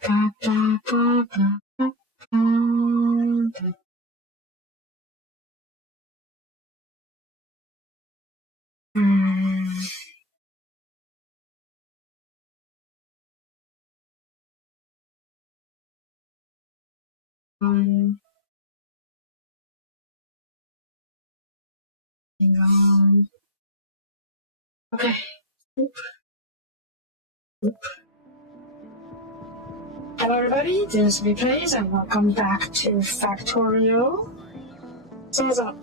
Hang on. Okay. Oop. Hello everybody, this is Replays and welcome back to Factorio. So what's up?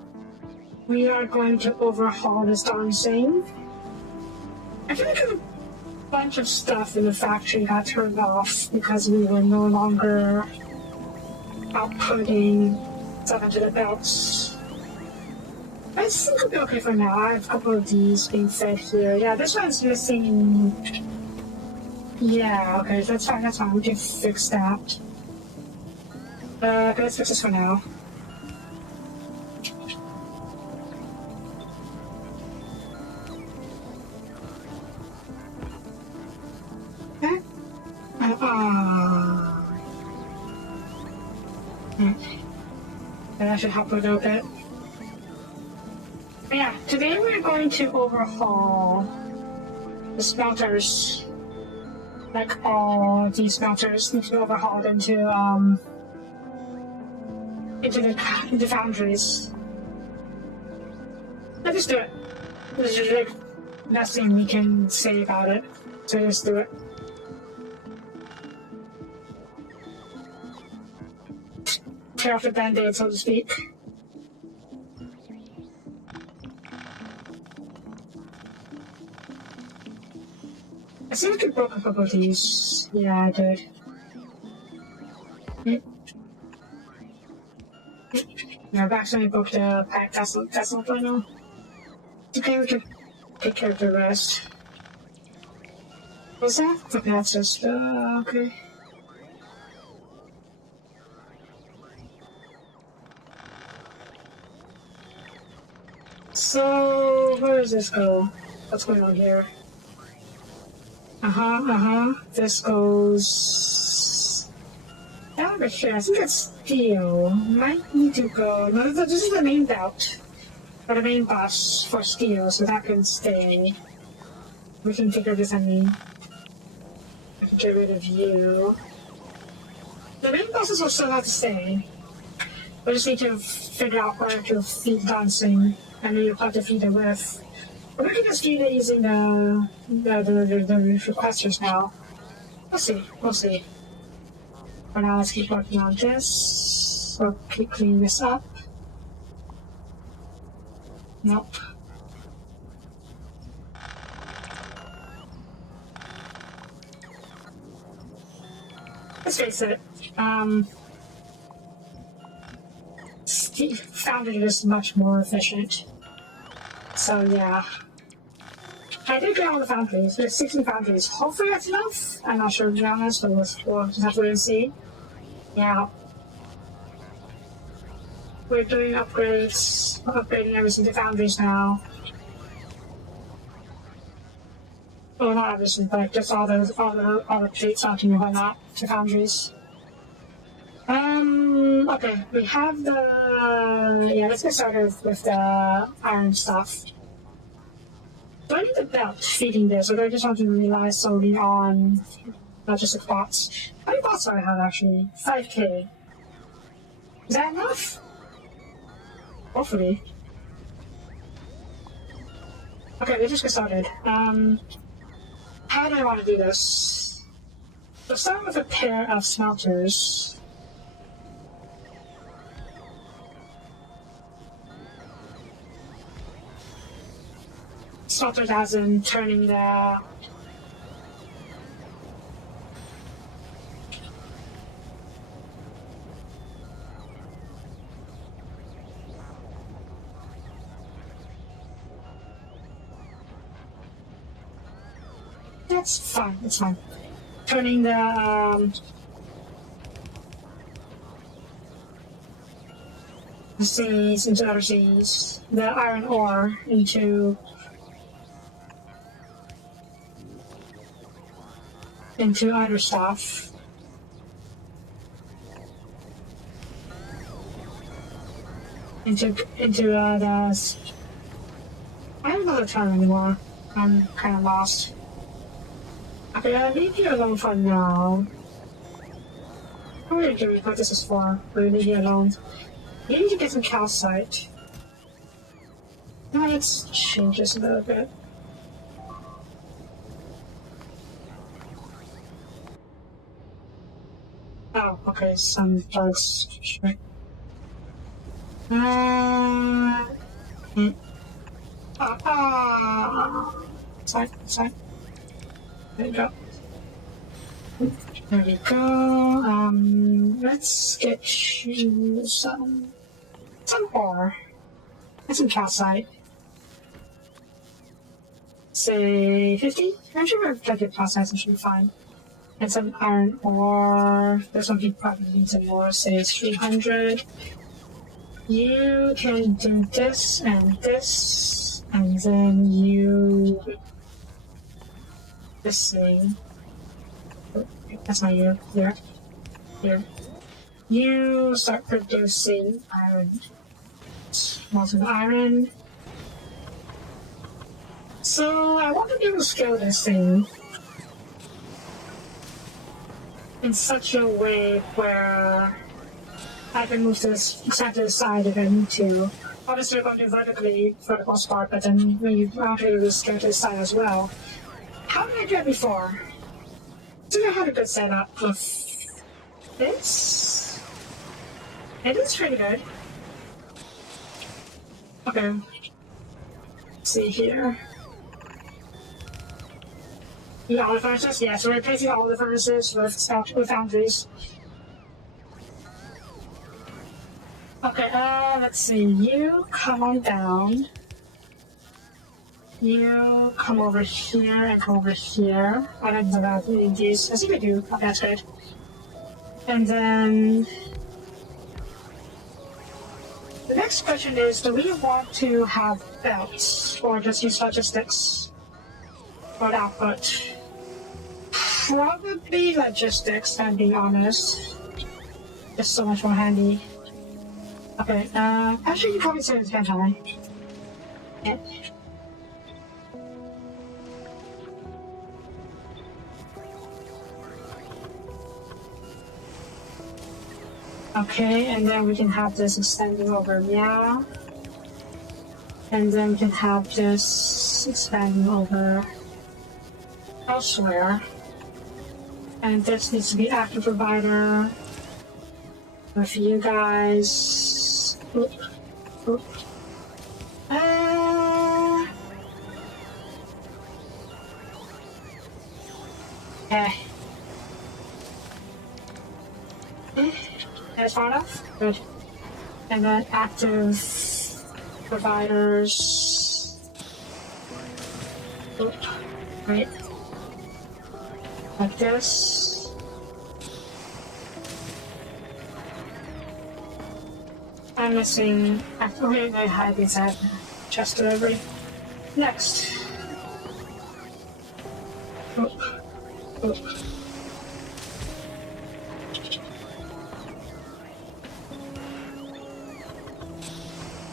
We are going to overhaul this darn thing. I feel like a bunch of stuff in the factory got turned off because we were no longer outputting stuff into the belts. I think it'll be okay for now. I have a couple of these being fed here. Yeah, this one's missing. Yeah, okay, that's fine, we can fix that. Okay, let's fix this for now. Okay. That should help a little bit. But yeah, today we're going to overhaul the smelters. Like all these smelters need to be overhauled into the foundries. Let's just do it. There's just like nothing we can say about it, so just do it. Tear off the band-aid, so to speak. I think I broke a couple of these. Yeah, I did. Yeah, I've accidentally broke the pack. That's not fun now. Okay, we can take care of the rest. What's that? Okay, that's just, okay. So, where does this go? What's going on here? This goes over here. I think that's steel. Might need to go. No, this is the main belt. Or the main bus for steel, so that can stay. We can take care of this, I mean. I can get rid of you. The main buses will still have to stay. We just need to figure out where to feed dancing and then what to feed it with. We're going to just feed it using the requesters now. We'll see. For now, let's keep working on this. We'll keep cleaning this up. Nope. Let's face it, Foundry is much more efficient. So yeah. I did get all the foundries. There's 16 foundries. Hopefully that's enough. I'm not sure to be honest, but we'll just have to wait and see. Yeah. We're doing upgrades. We're upgrading everything to foundries now. Well, not everything, but just all the plates mounting and whatnot to foundries. Okay, we have the... Yeah, let's get started with the iron stuff. Do I need the belt feeding this, or do I just want to rely solely on not just the bots? How many bots do I have, actually? 5k. Is that enough? Hopefully. Okay, let's just get started. How do I want to do this? Let's start with a pair of smelters. Smelters as in turning the... That's fine, it's fine. Turning the seas into other seas, the iron ore into other stuff. the. I don't know the term anymore. I'm kind of lost. Okay, I'll leave you alone for now. I'm really curious what this is for. We'll leave you alone. You need to get some calcite. Now let's change this a little bit. Oh, okay, some bugs. Sure. Side. There you go. There we go. Let's get you some ore and some calcite. Say 50? I'm sure we're plenty of calcite, so should be fine. And some iron ore. There's some people probably need some more, say it's 300. You can do this, and then you. This thing. That's not you. Here. You start producing iron. Molten iron. So I want to be able to scale this thing in such a way where I can move this exactly to the side if I need to. Obviously, we're going to do vertically for the most part, but then when you want to scale to the side as well. How did I do it before? I think I had a good setup with this. It is pretty good. Okay. Let's see here. All the furnaces? Yeah, so we're replacing all the furnaces with foundries. Okay, let's see. You come on down. You come over here and come over here. I don't know about these. I think I do. Oh, that's good. And then the next question is, do we want to have belts or just use logistics for output? Probably logistics, I'm being honest. It's so much more handy. Okay, actually you probably say it's kind of high. Yeah. Okay, and then we can have this extending over meow. And then we can have this expanding over elsewhere. And this needs to be active provider for you guys. Oop. That's far enough? Good. And then active providers. Oop. Right. Like this. I'm missing. Actually, they hide these at chest delivery. Next. Oop.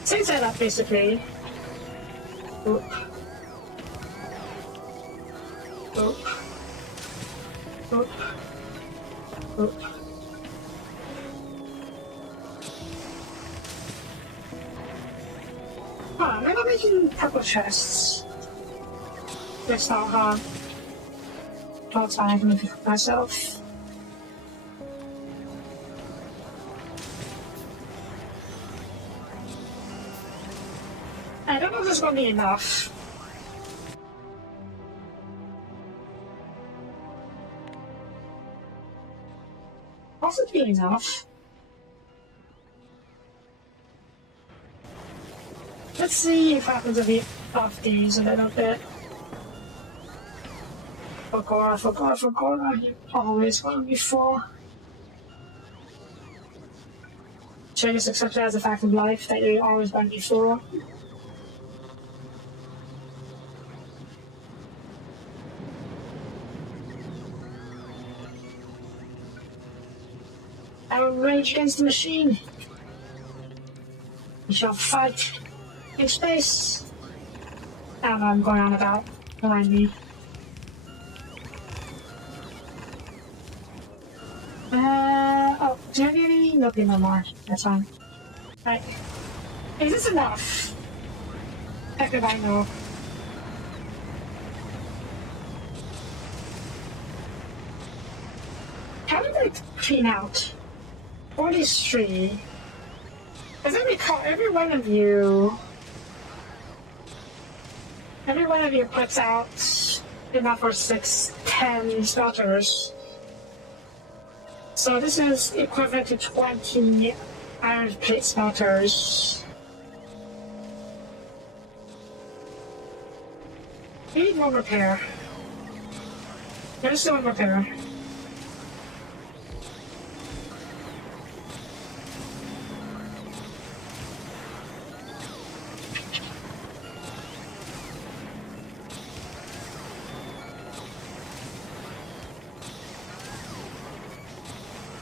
Same setup basically. Oop. Huh, maybe I'm making purple chests. That's not hard. All time I can make it myself. I don't know if this is going to be enough. Possibly enough. Let's see if I happen to be off these a little bit. Forgot. You always going to be full. Should I just accept it as a fact of life that you're always going to be full? I will rage against the machine. We shall fight in space. I don't know what I'm going on about. Remind me. Oh, do you have any? Nope, no more. That's fine. Right. Is this enough? Heck if I know. How did I clean out 43? As I recall, every one of you puts out enough for 10 smelters. So this is equivalent to 20 iron plate smelters. We need one repair. There's still one repair.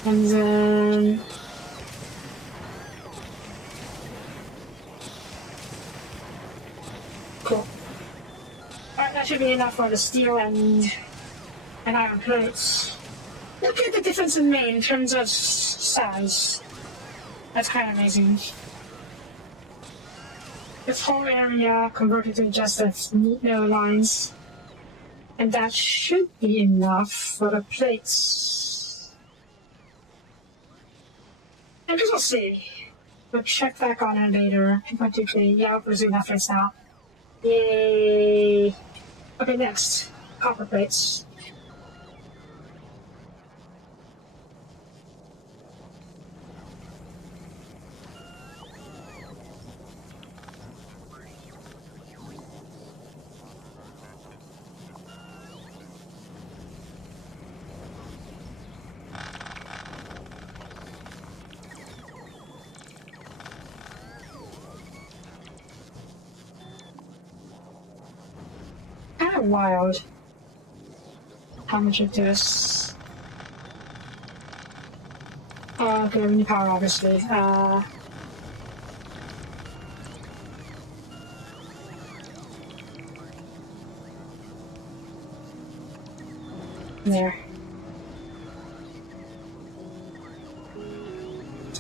And then cool. Alright, that should be enough for the steel and iron plates. Look at the difference in Maine in terms of size. That's kind of amazing. This whole area converted to just a neat little lines. And that should be enough for the plates. I guess we'll see. We'll check back on it later. Yeah, I'll presume that fits out. Yay! Okay, next. Copper plates. Kind of wild. How much of this? Okay, we need power, obviously. There.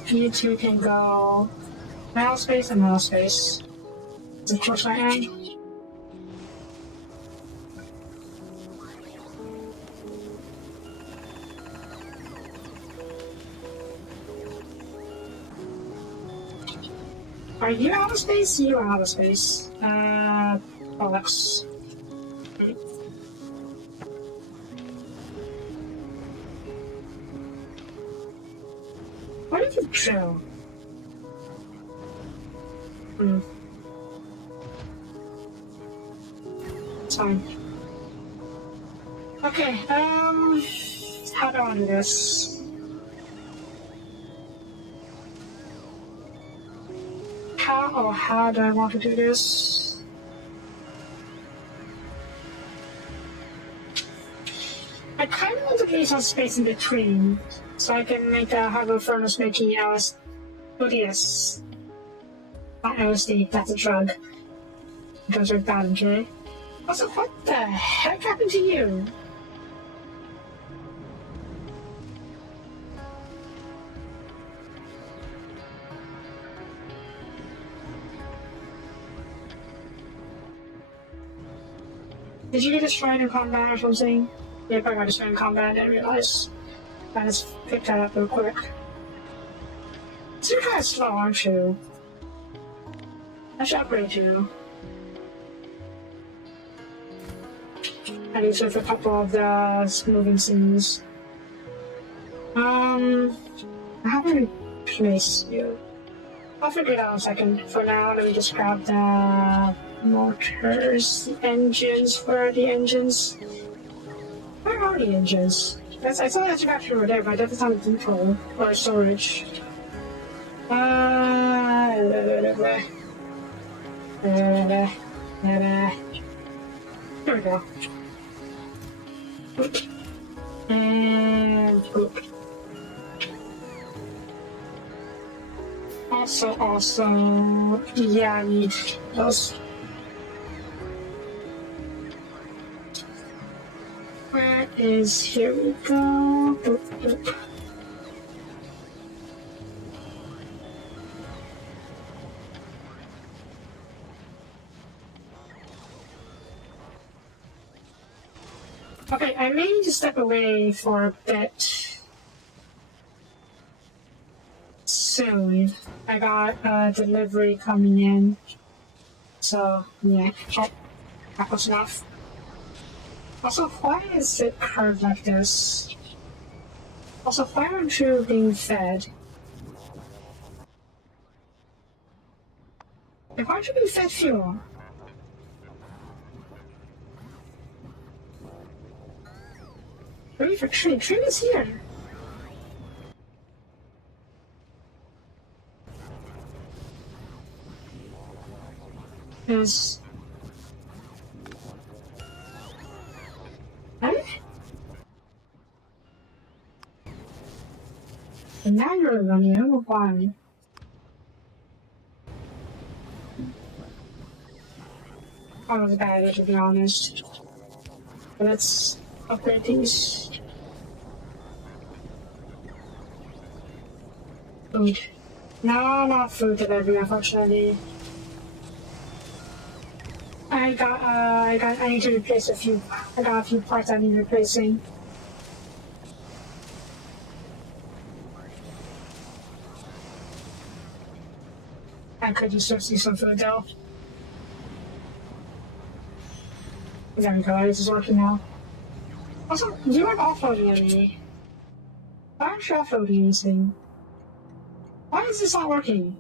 You two can go metal space and metal space. Of course I am. Are you out of space? You are out of space. Bollocks. What if you drill? It's fine. Okay, how do I do this? How do I want to do this? I kind of want to leave some space in between, so I can have a furnace making ODS. Not LSD, that's a drug. Drugs are bad, okay? Also, what the heck happened to you? Did you get destroyed in combat or something? Yeah, probably got destroyed in combat, I didn't realize. I just picked that up real quick. So you're kind of slow, aren't you? I should upgrade you. I need to for a couple of the moving scenes. How do we place you? I'll figure it out in a second. For now, let me just grab the motors, the engines. Where are the engines? Where are the engines? I saw that you actually were there, but I definitely found a depot or storage. Here we go. Boop. And boop. Also, yeah, I need those. Where is, here we go. Boop, boop. Okay, I may need to step away for a bit soon. I got a delivery coming in. So, yeah. Oh, that was enough. Also, why is it curved like this? Also, why aren't you being fed? Like, why aren't you being fed fuel? Ready for train. Train is here. Is... Huh? And now you're running. I don't know why. I was a bad idea, to be honest. But let's upgrade these. Food. No, not food delivery, unfortunately. I need to replace a few. I got a few parts I need replacing. I could just see some food though. There we go, this is working now. Also, you aren't offloading any. Why aren't you offloading anything? Why is this not working?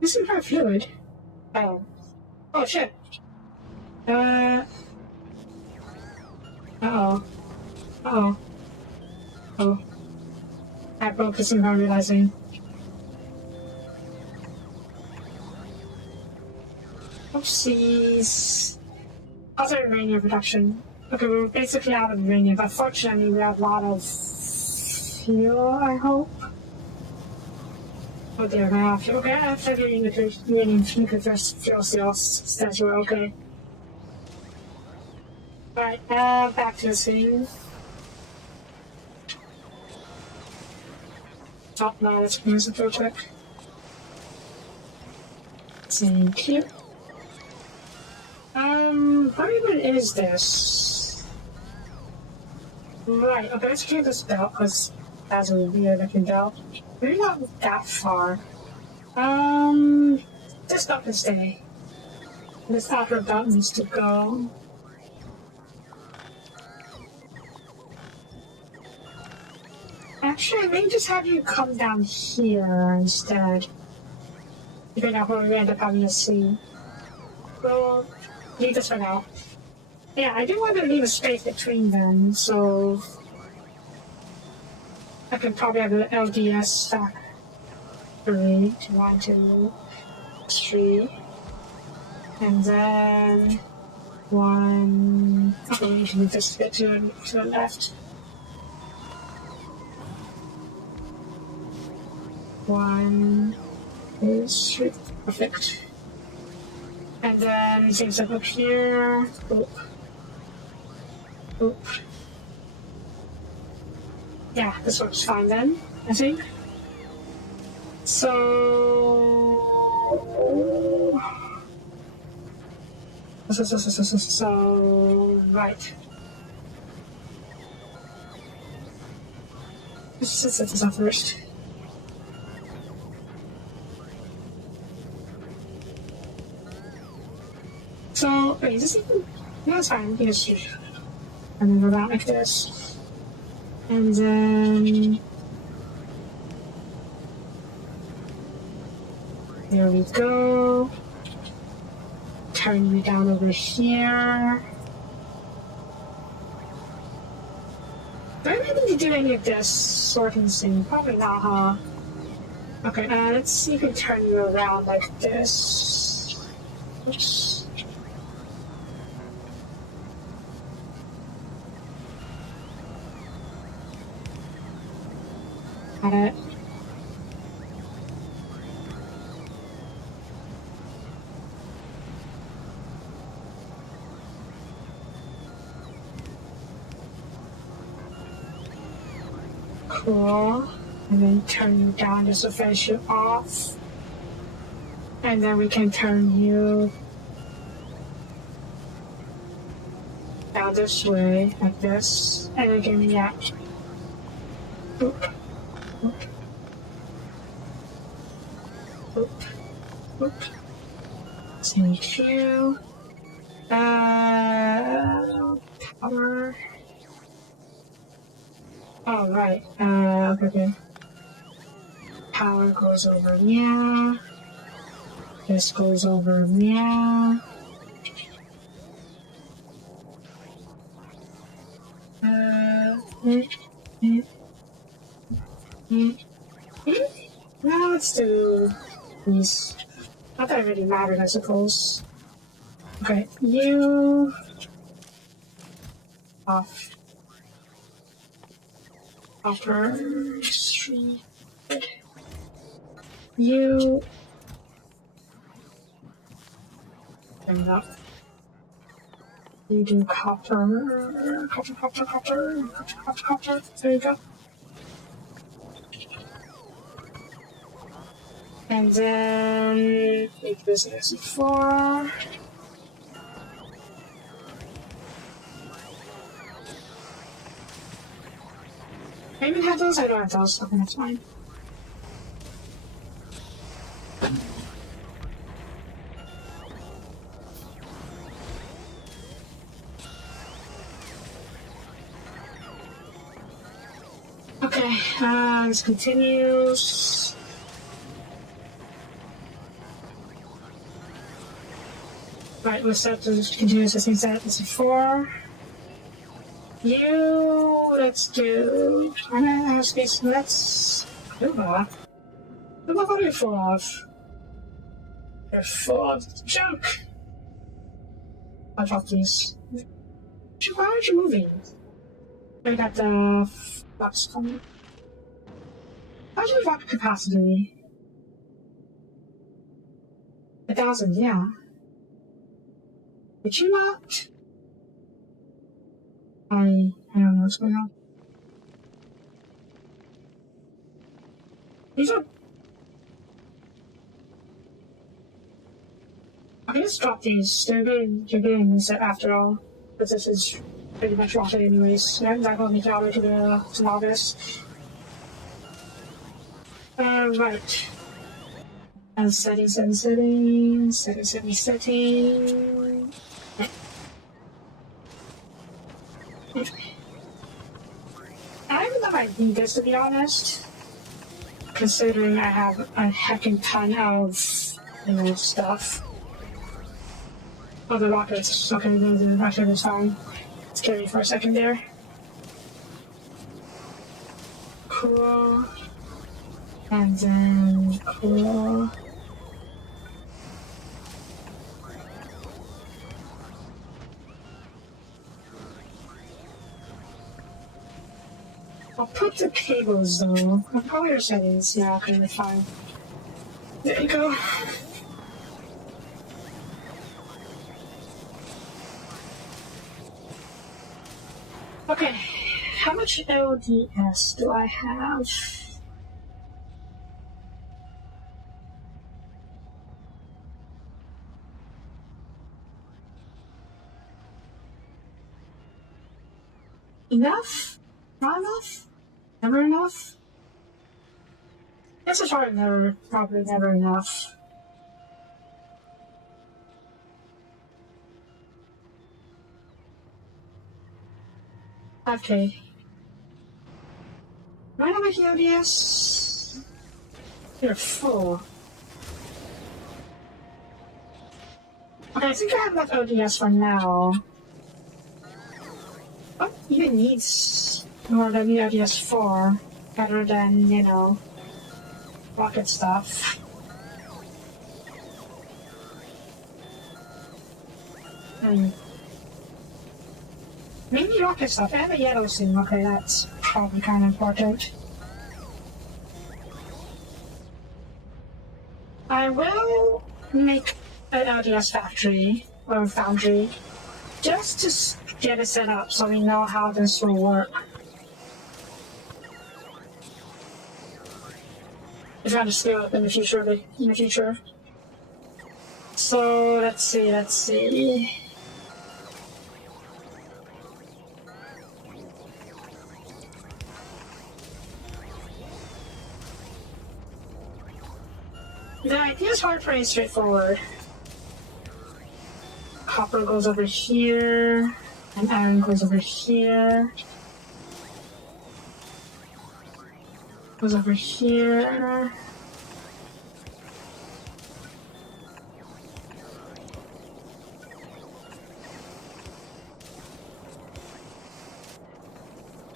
This is kind of fluid. Oh. Oh shit. Uh-oh. Uh-oh. Oh. I broke this without realizing. Oopsies. Also uranium production. Okay, we're basically out of uranium, but fortunately we have a lot of fuel, I hope. Oh dear, my fuel. Okay, I have to get uranium fuel cells since we're okay. Alright, back to the scene. Oh, no, let's use the fuel check. Thank you. What even is this? Right, okay, let's clear this belt, because that's a weird looking belt. Maybe not that far. This belt can stay. This outer belt needs to go. Actually, I may just have you come down here instead. Depending on where we end up having to see. Well, leave this for now. Yeah, I do want to leave a space between them, so I could probably have an LDS factory to 1, 2, 3, and then 1. Okay, we need to move this a bit to the left. 1 is 3. Perfect. And then things up here. Oop. Oop. Yeah, this works fine then, I think. So right. Let's set this up first. So, wait, is this even... No, it's fine. You can just and then go out like this. And then... There we go. Turn me down over here. Do I really need to do any of this sorting thing? Probably not, huh? Okay, let's see if we can turn you around like this. Oops. Got it. Cool. And then turn you down just to finish you off. And then we can turn you down this way, like this. And again, yeah. Oop. Oop. Oop. Oop. Thank you. Power. Oh, right. Okay. Power goes over, yeah. This goes over, yeah. Now let's do these. Not that it really matters, I suppose. Okay, you off. Upper street. You turn it up. You do copper. There you go. And then make this as a 4. I even have those? I don't have those. Okay, that's fine. Okay, this continues. Right, let's set to continues as things that is a 4. Let's do. I'm gonna have space. Let's. How are you full of? You're full of junk! I'll drop these. Why aren't you moving? I got the flux coming. How's your rocket capacity? 1,000, yeah. Did you not? I don't know what's going on. These are. Okay, let's drop these. You're getting reset after all. But this is pretty much rocket anyways. I'm not going to make it out to the novice. Right. And setting. I don't know if I need this, to be honest. Considering I have a heckin' ton of, stuff. Oh, the rockets. Okay, the rocket is fine. Let's carry for a second there. Cool. And then cool. I'll put the cables though. I'll probably your settings. Yeah, okay, they're fine. There you go. Okay, how much LDS do I have? Enough? Not enough? Never enough? This is probably never enough. Okay. Am I not making ODS? You're full. Okay, I think I have enough ODS for now. What even needs more than the ODS for? Better than, rocket stuff. Maybe rocket stuff and a yellow sim. Okay, that's probably kind of important. I will make an LDS factory or foundry just to get it set up so we know how this will work. If you want to scale up in the future. So let's see. The idea is pretty straightforward. Copper goes over here, and iron goes over here. Goes over here.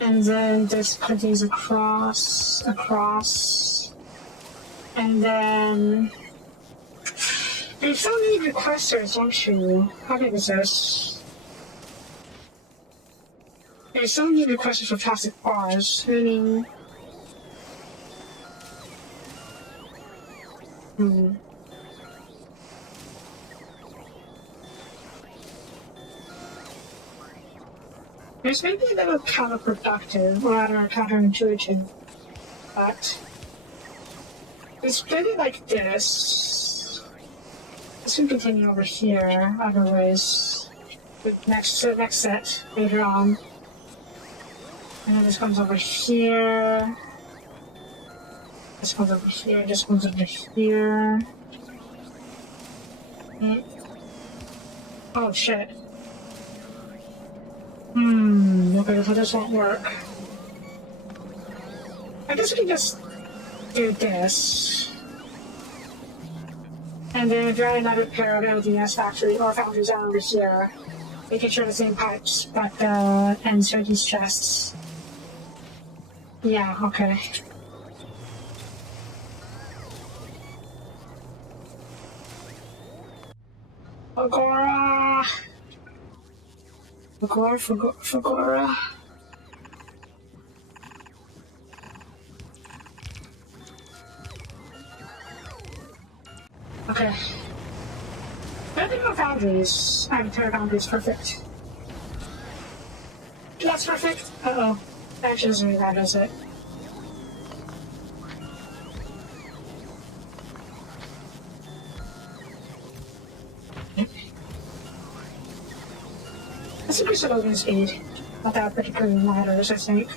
And then this continues across, and then there's so many requesters, don't you? How big is this? There's so many requesters for plastic bars, meaning This may be a little counterproductive, or I don't know, counterintuitive, but it's really like this. This can continue over here, otherwise, with next set later on. And then this comes over here. This comes over here, this comes over here. Oh shit. Okay, so this won't work. I guess we can just do this. And then if you're at another pair of LDS factory or foundries down over here, making sure the same pipes, but insert these chests. Yeah, okay. Agora! Agora. Okay. Building more foundries. I have entire foundries, perfect. That's perfect. Uh-oh. That actually doesn't really matter, does it? Let's increase the loading speed. Not that particularly matters, I think.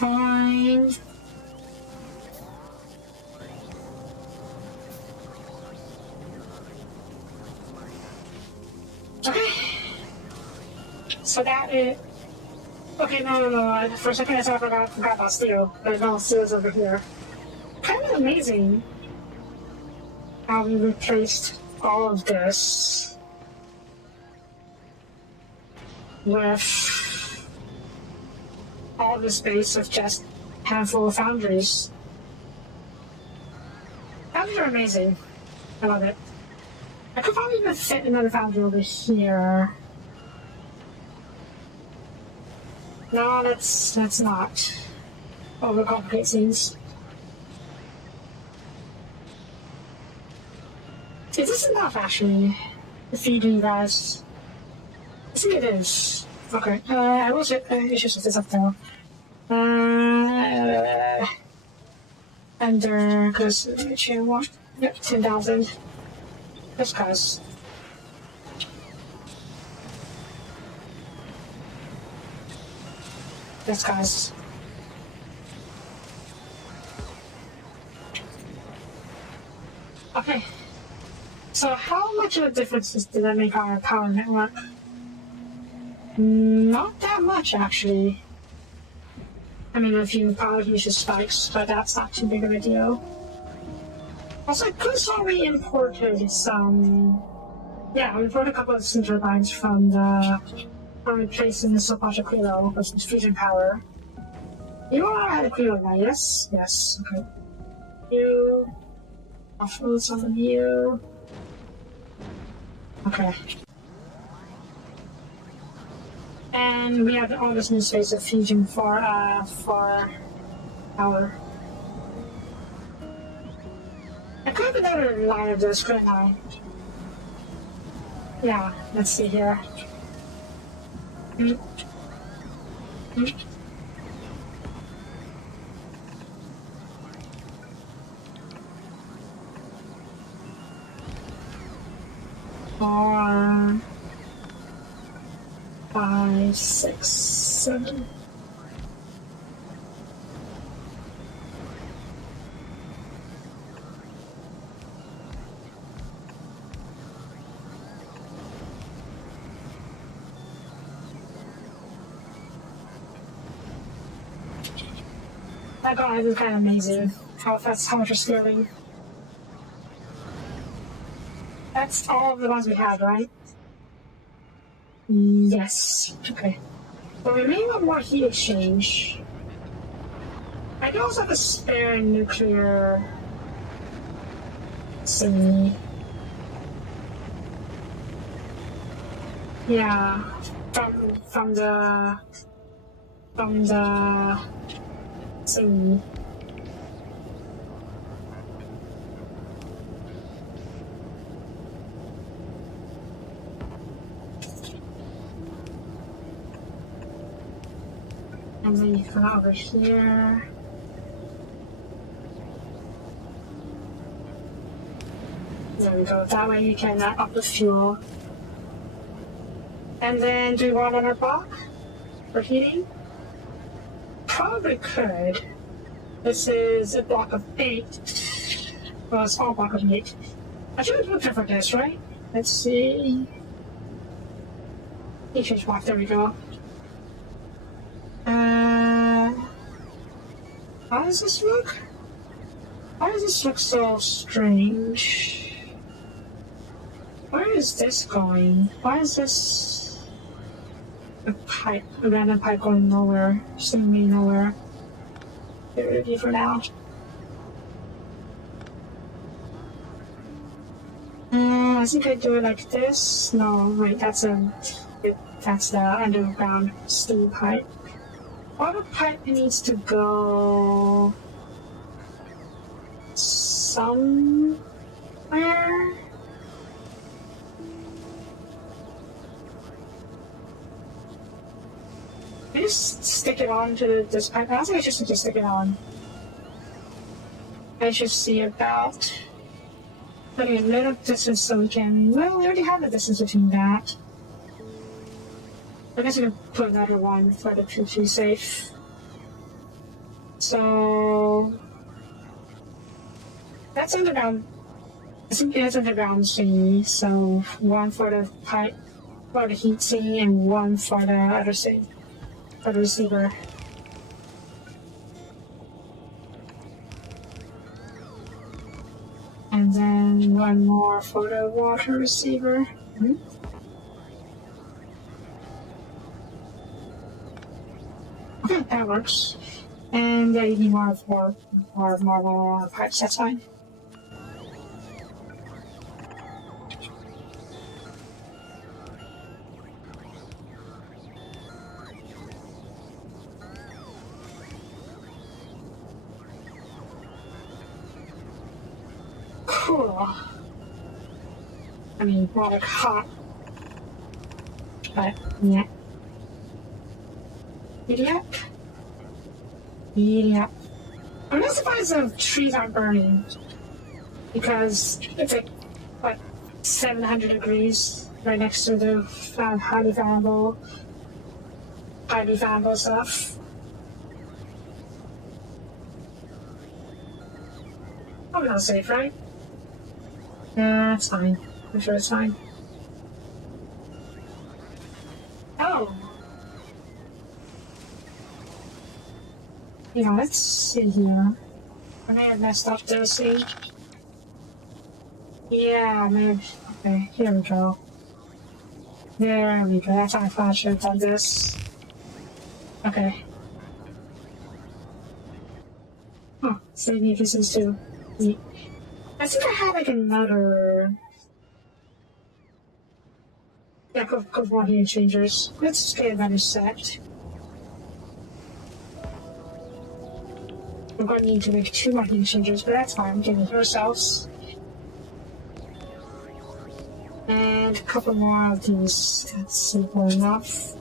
Fine. Okay. So that is... Okay, no. For a second I thought I forgot about steel. But no, steel's over here. Kind of amazing how we replaced all of this with all the space of just a handful of foundries. Foundries are amazing. I love it. I could probably even fit another foundry over here. No, let's not overcomplicate things. Is this enough, actually, to feed you guys? I think it is. Okay, I will set this up though. Under, because chain one, yep, 10,000. Just cause. Just cause. Okay. So how much of a difference did that make on our power network? Not that much, actually. I mean, a few power usage spikes, but that's not too big of a deal. Also, I could have we imported some... Yeah, we imported a couple of steam turbines from replacing the Soapie Aquilo with some fusion power. You are at Aquilo now, yes? Yes, okay. You... Offload some of you. Okay. And we have all this new space of fusion for our. I could have another line of this, couldn't I? Yeah, let's see here. Mm. Mm. Four, 5, 6, 7. That guy is kind of amazing. How much you're scaling. That's all of the ones we had, right? Yes. Okay. But we may want more heat exchange. I do also have a spare nuclear thingy. Yeah. From the thingy. And then you come over here. There we go. That way you can up the fuel. And then do we want another block for heating? Probably could. This is a block of 8. Well, a small block of 8. I should have looked for this, right? Let's see. Heat change block. There we go. How does this look? Why does this look so strange? Where is this going? Why is this a random pipe going nowhere, seemingly nowhere? Get rid of you for now. I think I do it like this. No, wait, that's the underground steam pipe. Water pipe needs to go somewhere. I just stick it on to this pipe. I think I just need to stick it on. I should see about putting a little distance so we can. Well, we already have a distance between that. I guess we can put another one for the to be safe. So that's underground. I think it's underground thingy. So one for the pipe, for the heat thingy, and one for the other thing, for the receiver. And then one more for the water receiver. Mm-hmm. Okay, that works. And you need more pipes, that's fine. Cool. I mean, more like hot. But, yeah. Yep. Yep. I'm not surprised the trees aren't burning. Because it's like, what, 700 degrees right next to the highly flammable stuff. Probably not safe, right? Yeah, it's fine. I'm sure it's fine. Oh. Yeah, let's see here. I may have messed up this, see? Yeah, maybe. Okay, here we go. There we go. That's how I thought I should have done this. Okay. Huh, save me distance too. I think I had like another. lack of more heat exchangers. Let's get a better set. We're going to need to make 2 more heat exchangers, but that's fine. We can make ourselves. And a couple more of these. That's simple enough.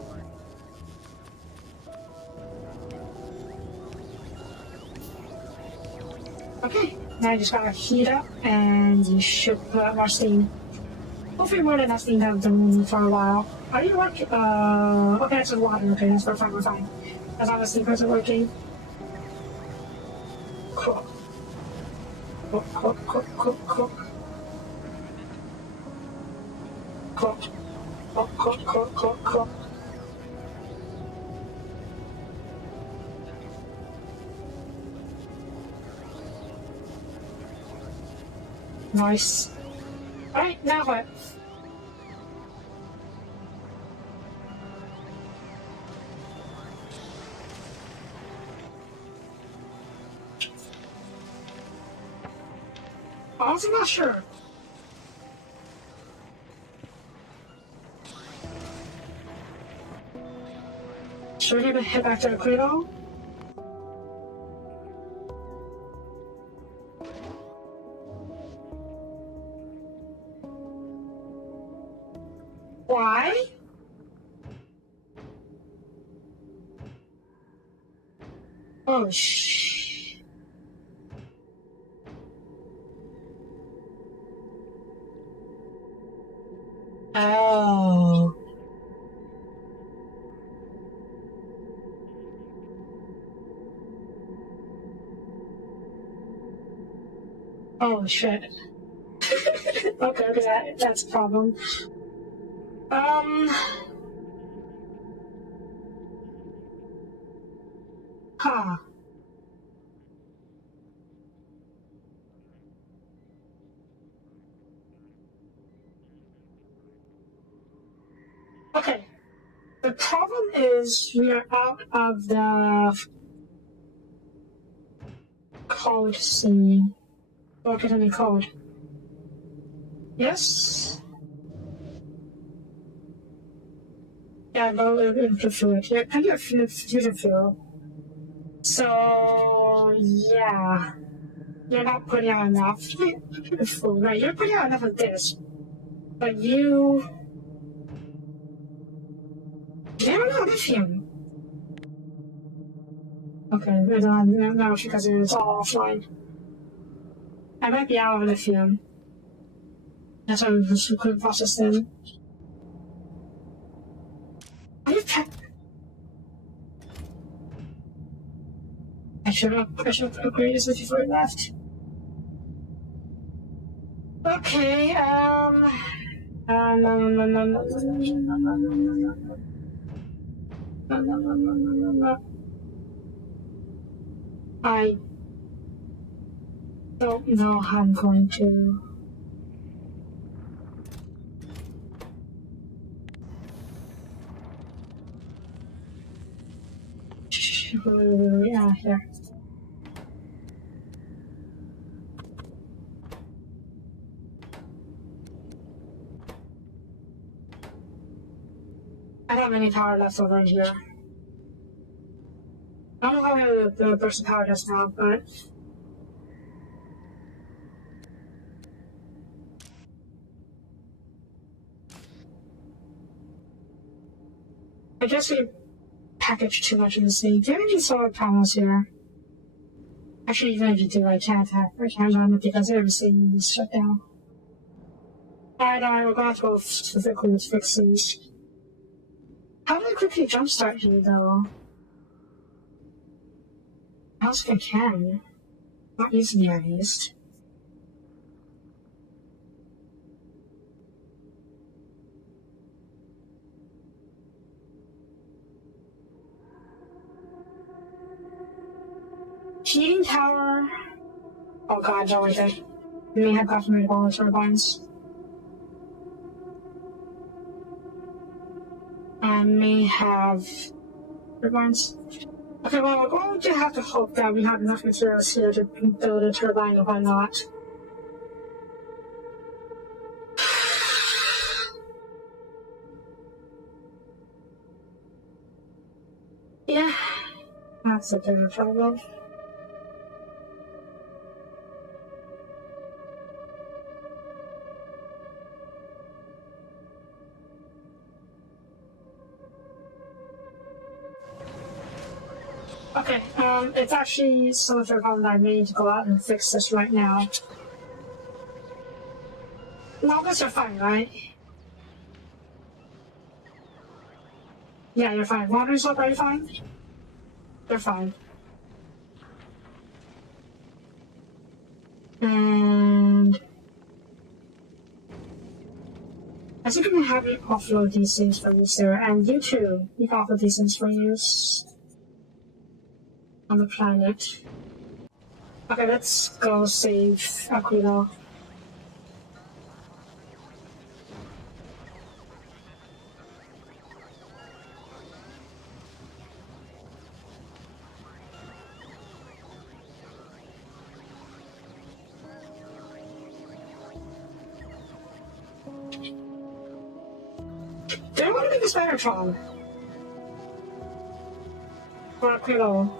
Okay, now I just gotta heat up and you should put up more steam. Hopefully more than enough steam to have done for a while. Are you working? Okay, that's just water. Okay, that's fine, we're fine. As long as the steam isn't working. Cook. Cook, cook, cook, cook, cook. Cook. Cook, cook, cook, cook, cook. Nice. Alright, now what? I'm not sure. Should we head back to Aquilo? Why? Oh, Oh. Oh, shit. Okay, that's a problem. Huh. Okay. The problem is we are out of the code scene. Look at any code. Yes? Yeah, low input fluid. Yeah, plenty of fusion fuel. So, yeah. You're not putting out enough. Right, you're putting out enough of this. But you don't know lithium. Okay, no, because it's all offline. I might be out of lithium. That's why we couldn't process them. I should have upgraded this before I left. Okay, I don't know how I'm going to. Yeah, here. I don't have any power left over in here. I don't know how the burst of power does now, but I guess we packaged too much of the thing. Do you have any solar panels here? Actually, even if you do, I can't run it because everything is shut down. Alright, we're gonna have to go to the cool fixes. How do I quickly jumpstart here, though? I don't think I can. Not easily, at least. Heating tower. Oh god, no, we did. We may have gotten rid of all the turbines. I may have turbines. Okay, well, we're going to have to hope that we have enough materials here to build a turbine, or why not. That's a bit of a problem. Okay, it's actually so much of a problem that I may need to go out and fix this right now. Levels are fine, right? Yeah, you're fine. Water is already fine? They're fine. And I think I'm gonna have you offload these things for use there, and you too. You can offload these things for use on the planet. Okay, let's go save Aquilo. Do I want to make a Spider-Tron? For Aquilo.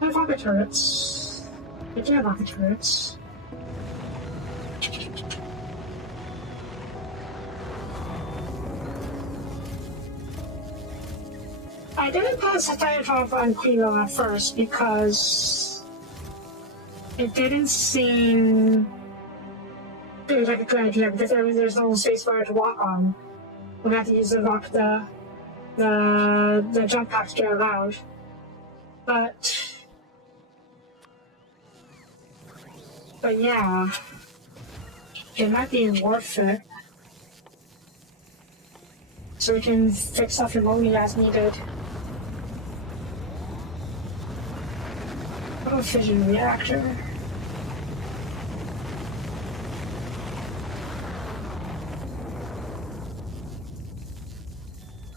I have rocket turrets. I do have rocket turrets. I didn't pass the Spider-Tron for Aquilo at first because it didn't seem like a good idea because there's no space for it to walk on. We had to use the jump pack to get around. But yeah, it might be worth it. So we can fix stuff remotely as needed. What a fission reactor.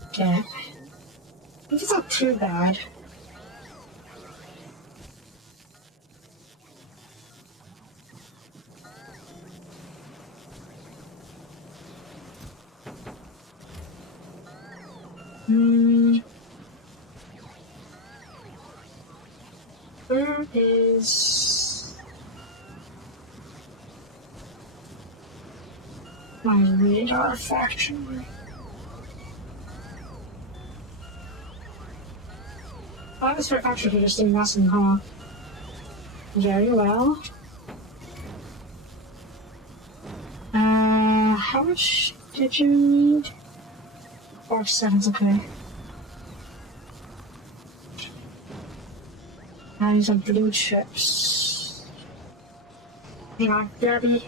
Okay. It's not too bad. Where is my radar factory? Atmosphere factory just doing nothing, huh? Very well. How much did you need? 4 seconds, okay. I need some blue chips. Hang on, Derby.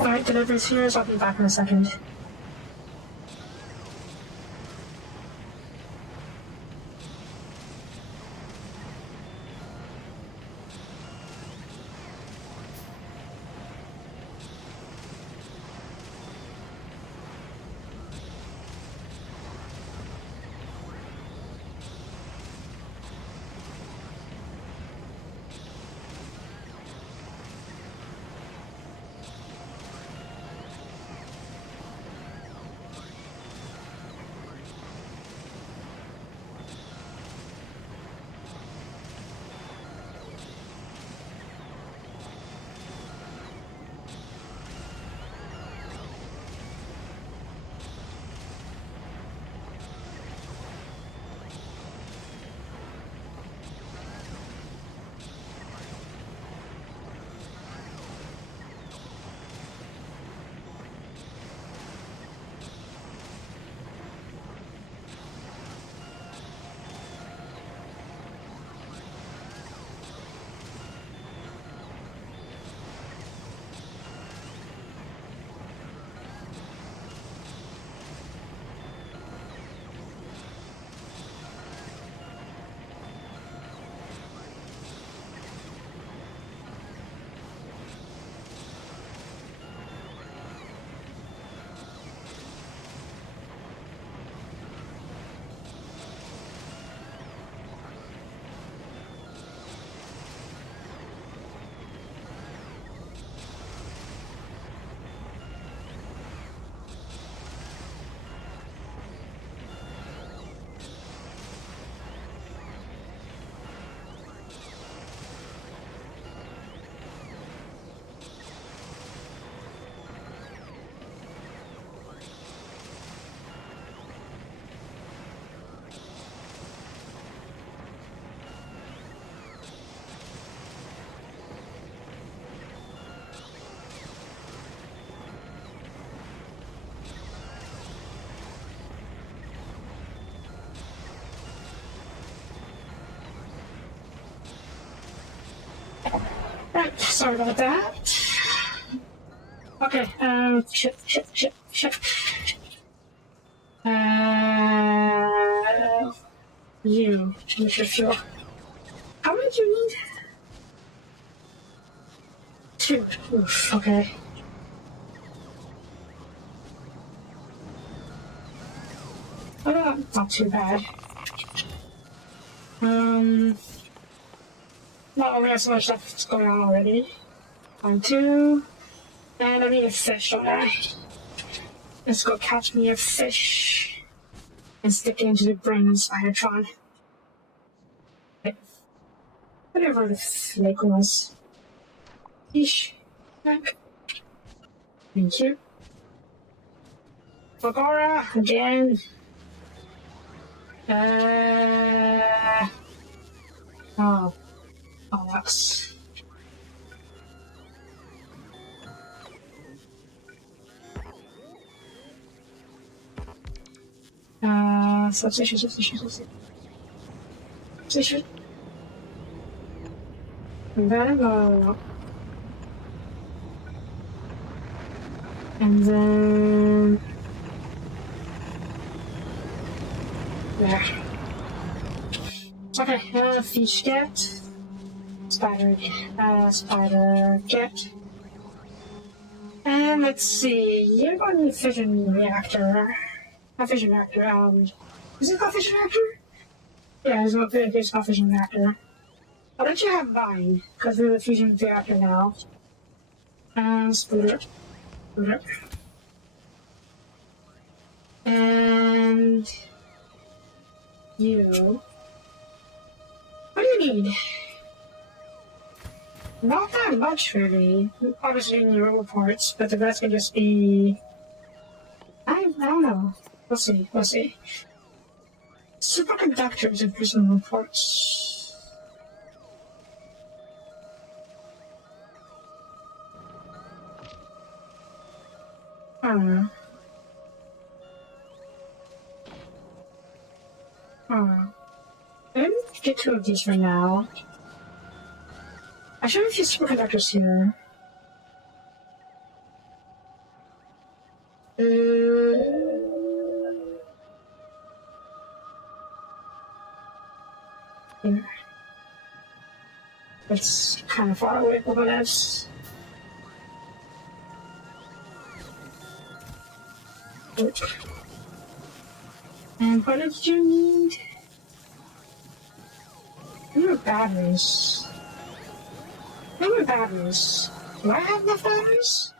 Alright, delivery's here, so I'll be back in a second. Alright, sorry about that. Okay, shit. You, Mr. Fuel. How many do you need? 2. Oof, okay. Not too bad. Well, we have so much stuff that's going on already. 1, 2. And I need a fish, don't I? Let's go catch me a fish. And stick it into the brain of Spidertron. Whatever the flake was. Yeesh. Thank you. Bagora, again. Oh, that's. Substation. And then go. And then. There. Okay, fish get. Spider get. And let's see, you're going to need a fission reactor. Not fission reactor, is it called fission reactor? Yeah, it's called fission reactor. I'll let you have mine, because we're the fusion reactor now. Split it. And you. What do you need? Not that much, really. Obviously, in your reports, but the rest can just be. I don't know. We'll see. Superconductors in personal reports. I didn't get 2 of these for now. I should have a few superconductors here. Here. It's kind of far away from us. And what did you need? New batteries. Do I have enough batteries?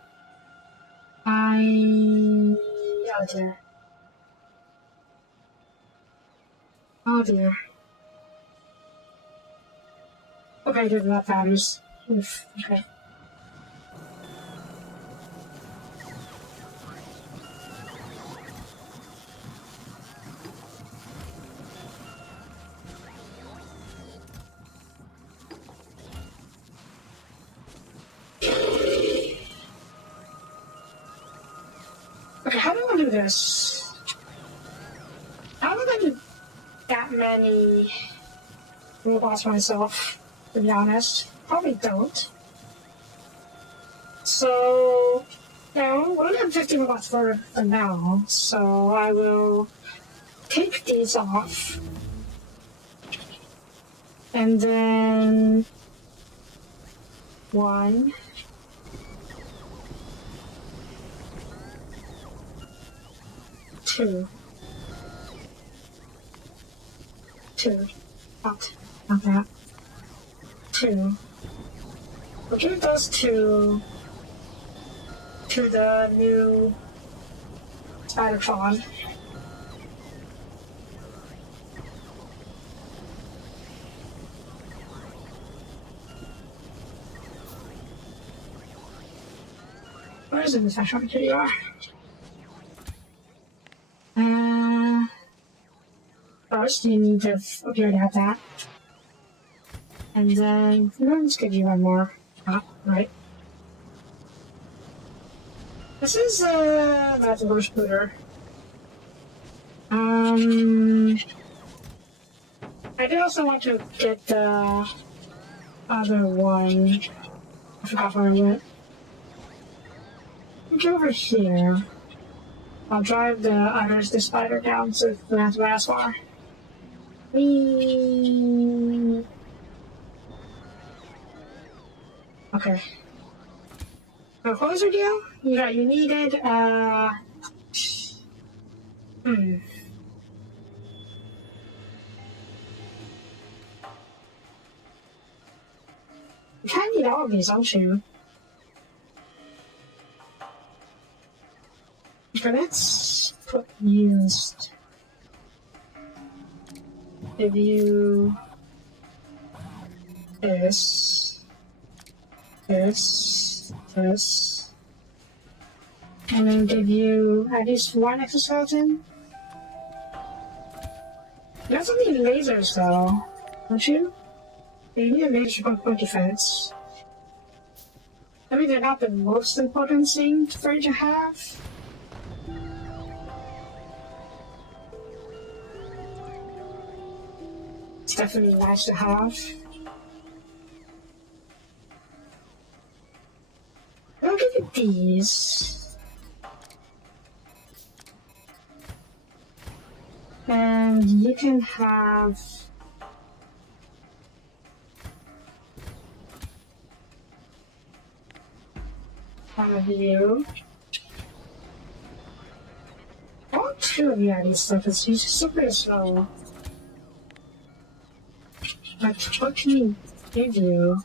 Oh dear. Okay, I did enough batteries. Oof, okay. Okay, how do I do this? I don't think that many robots myself, to be honest. Probably don't. So, no, we only have 50 robots for now, so I will take these off. And then 1, 2, not that, 2. We'll give those to the new Spidertron. Where is it in the Spidertron? Here you are. First, you need to appear to have that. And then, let's give you one more. Right. This is, that's a bush booter. I did also want to get the other one. I forgot where I went. Get over here. I'll drive the others, the spider down so we don't have to go as far. Whee! Okay. So what was your deal? You needed, You kind of need all of these, don't you? Okay, let's put used. Give you this, and then give you at least one exoskeleton. You also need lasers though, don't you? You need a laser point defense. I mean, they're not the most important thing for you to have. It's definitely nice to have. I'll give you these. And you can have... you. All two of you at least stuff is usually super slow. But what can you give you?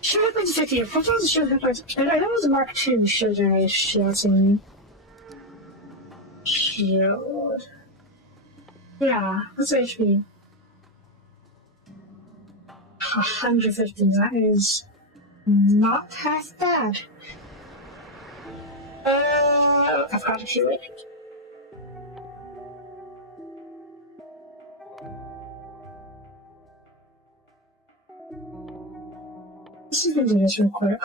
Shield hit points 50. Photons shield hit points. And I know it was a Mark II shield generation shielding. Shield. Yeah, what's HP? 150. That is not half bad. I've got to shoot it. Let's see if we can do this real quick.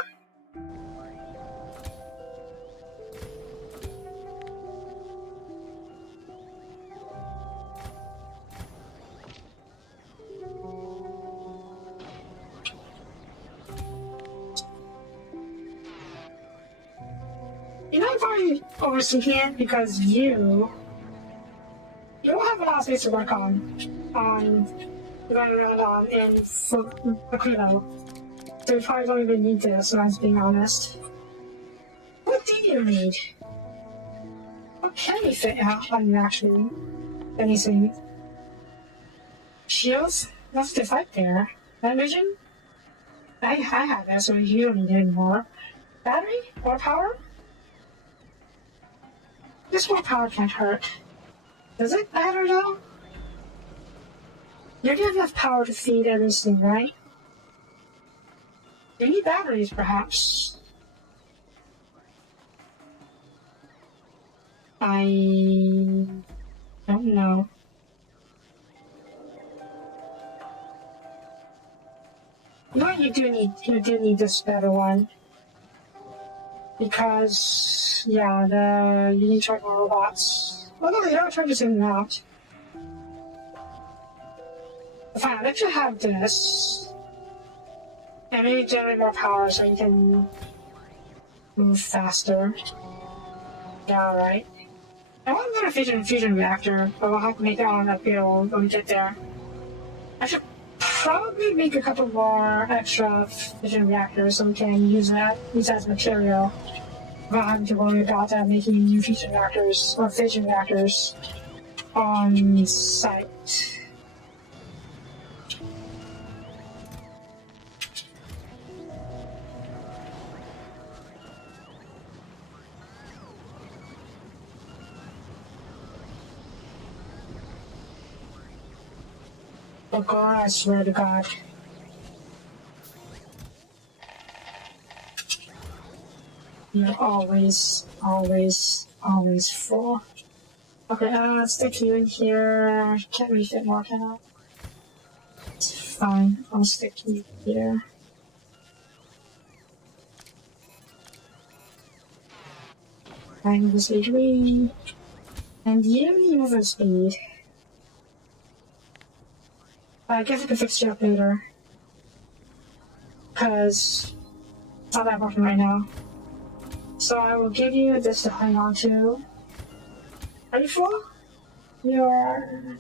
You know, I'm probably overthinking it because you don't have a lot of space to work on going around on in Aquilo. So you probably don't even need this, if I'm being honest. What do you need? What can you fit out on you actually? Anything? Shields? That's just right there. Night vision? I have that, so you don't need it anymore. Battery? More power? This more power can't hurt. Does it matter though? You don't have enough power to feed everything, right? You need batteries, perhaps. I don't know. You know what you do need this better one. Because yeah, you need to try more robots. Well no, you don't try this in and out. Fine, I'll let you have this. And maybe generate more power so you can move faster. Yeah, right. I want another fusion reactor, but we'll have to make it on that build when we get there. I should probably make a couple more extra fission reactors so we can use that as material without having to worry about making new fusion reactors or fission reactors on site. Oh god, I swear to god. You're always full. Okay, let's stick you in here. Can't really fit more, can I? It's fine, I'll stick you here. And this degree. And you need movement speed. I guess I can fix you up later. because it's not that important right now. So I will give you this to hang on to. Are you full? You're...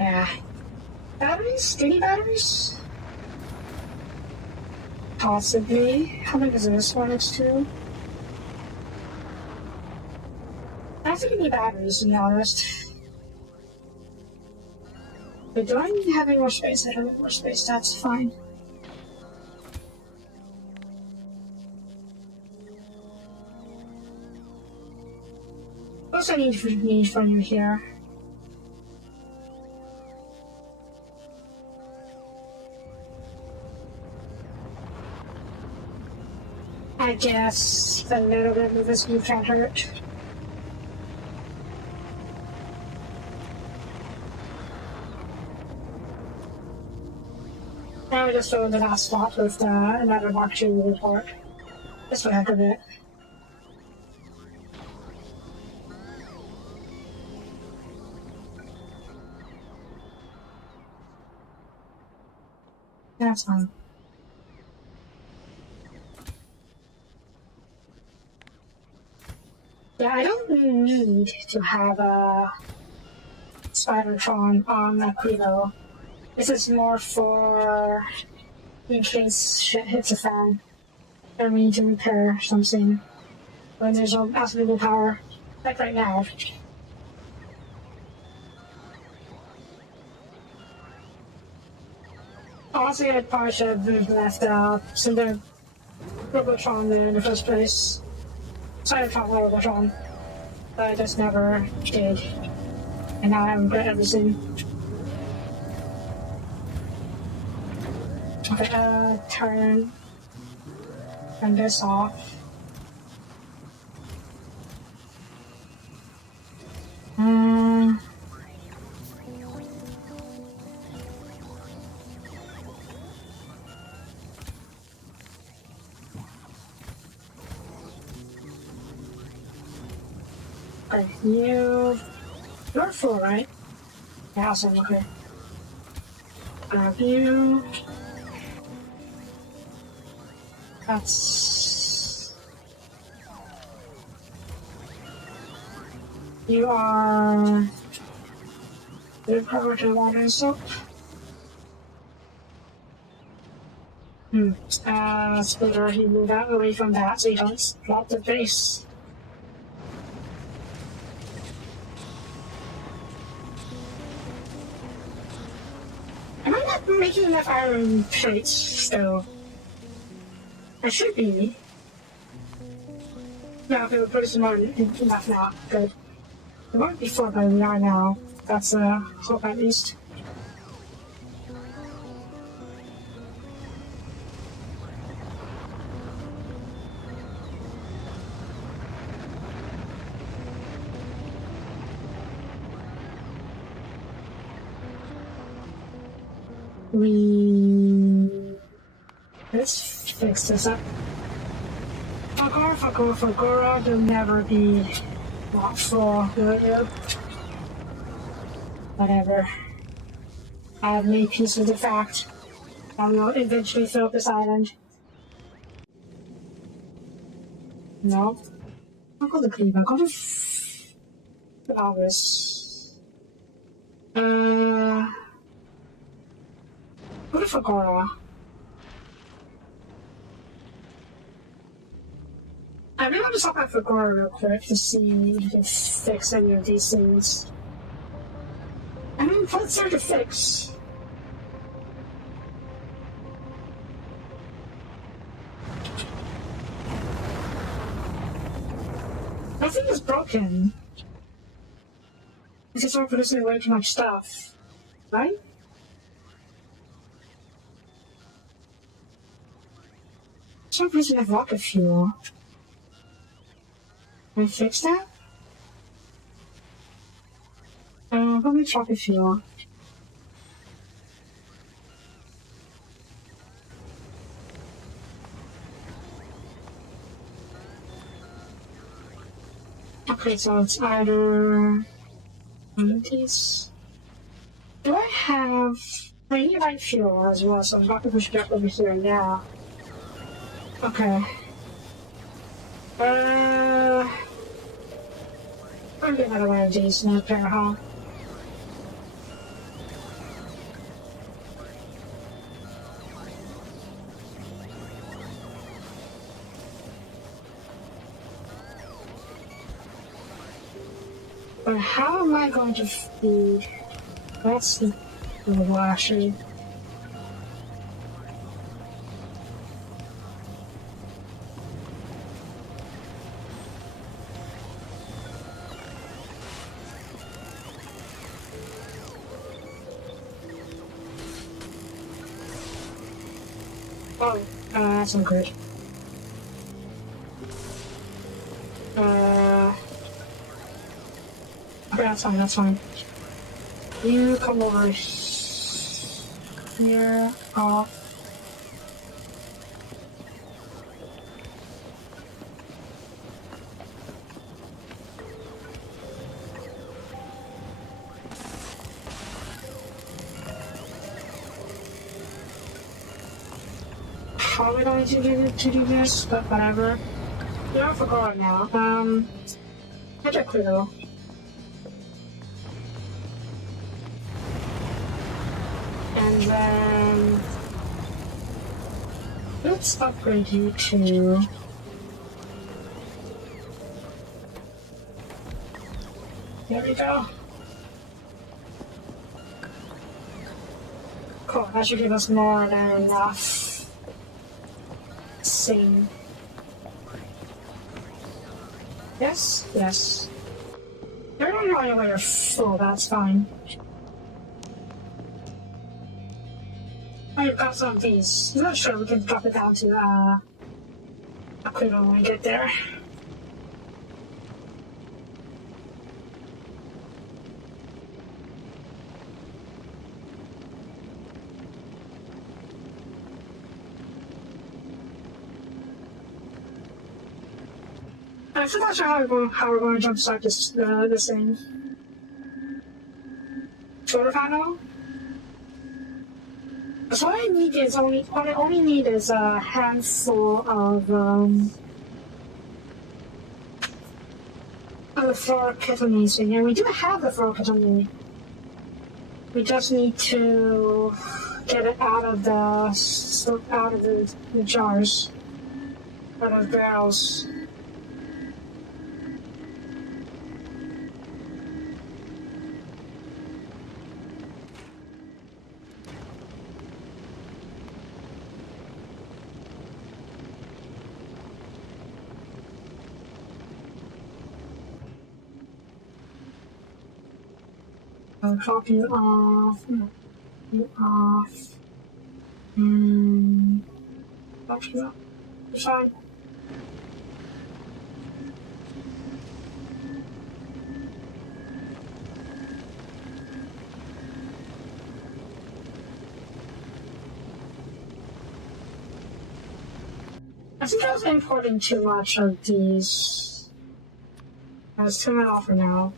Yeah. Batteries? Skinny batteries? Possibly. How big is this one? It's 2. I think you need batteries, to be honest. But do I have any more space? I don't have more space, that's fine. What else I need from you here? I guess a little bit of this you can't hurt. Now I just go into that spot with another Mark 2 report. Just for the heck of it. That's fine. Yeah, I don't need to have a Spidertron on Aquilo. This is more for in case shit hits a fan and we need to repair something when there's no absolute no power, like right now. Honestly, I probably should have left some of the Robotron there in the first place. Cybertron Robotron, but I just never did. And now I regret everything. Okay, turn this off. Okay, you're full, right? Yeah, awesome, okay. Grab you. That's... You are... You're probably to water and soap. Splitter, you move out away from that so you don't drop the base. Am I not making enough iron plates still? I should be. No, okay, we're producing more enough now. Good. We weren't before, but we are now. That's a hope at least. Let's fix this up. Fagora, you'll never be not full, will you? Whatever. I have made peace with the fact that we'll eventually fill up this island. No. I'll go to Cleve, I'll go to Flowers. Go to Fagora. I really want to stop at Fagora real quick to see if you can fix any of these things. I mean, what's there to fix? Nothing is broken. It's just all producing way too much stuff, right? It's not producing enough rocket fuel. Can I fix that? Probably rocket fuel. Okay, so it's either These. Do I have... I need light fuel as well, so I'm about to push it up over here now. Okay. I'll get another one of these in a pair, huh? But how am I going to feed? That's the actually. Oh, that's not good. Okay, that's fine, that's fine. You come over here, off. Probably don't need to do this, but whatever. Yeah, I forgot now. Hit Aquilo. And then let's upgrade you to there we go. Cool, that should give us more than enough. Same. Yes, yes. They're not going anywhere full, that's fine. I've got some of these. I'm not sure we can drop it down to Aquilo when we get there. I'm still not sure how we're going to jumpstart this thing. Solar panel? So what I need is what I only need is a handful of the fluoroketones, and we do have the fluoroketone. We just need to get it out of the jars, out of the barrels. I'll drop you off. You off. Drop you off. It's fine. I think I was importing too much of these. Let's turn it off for now.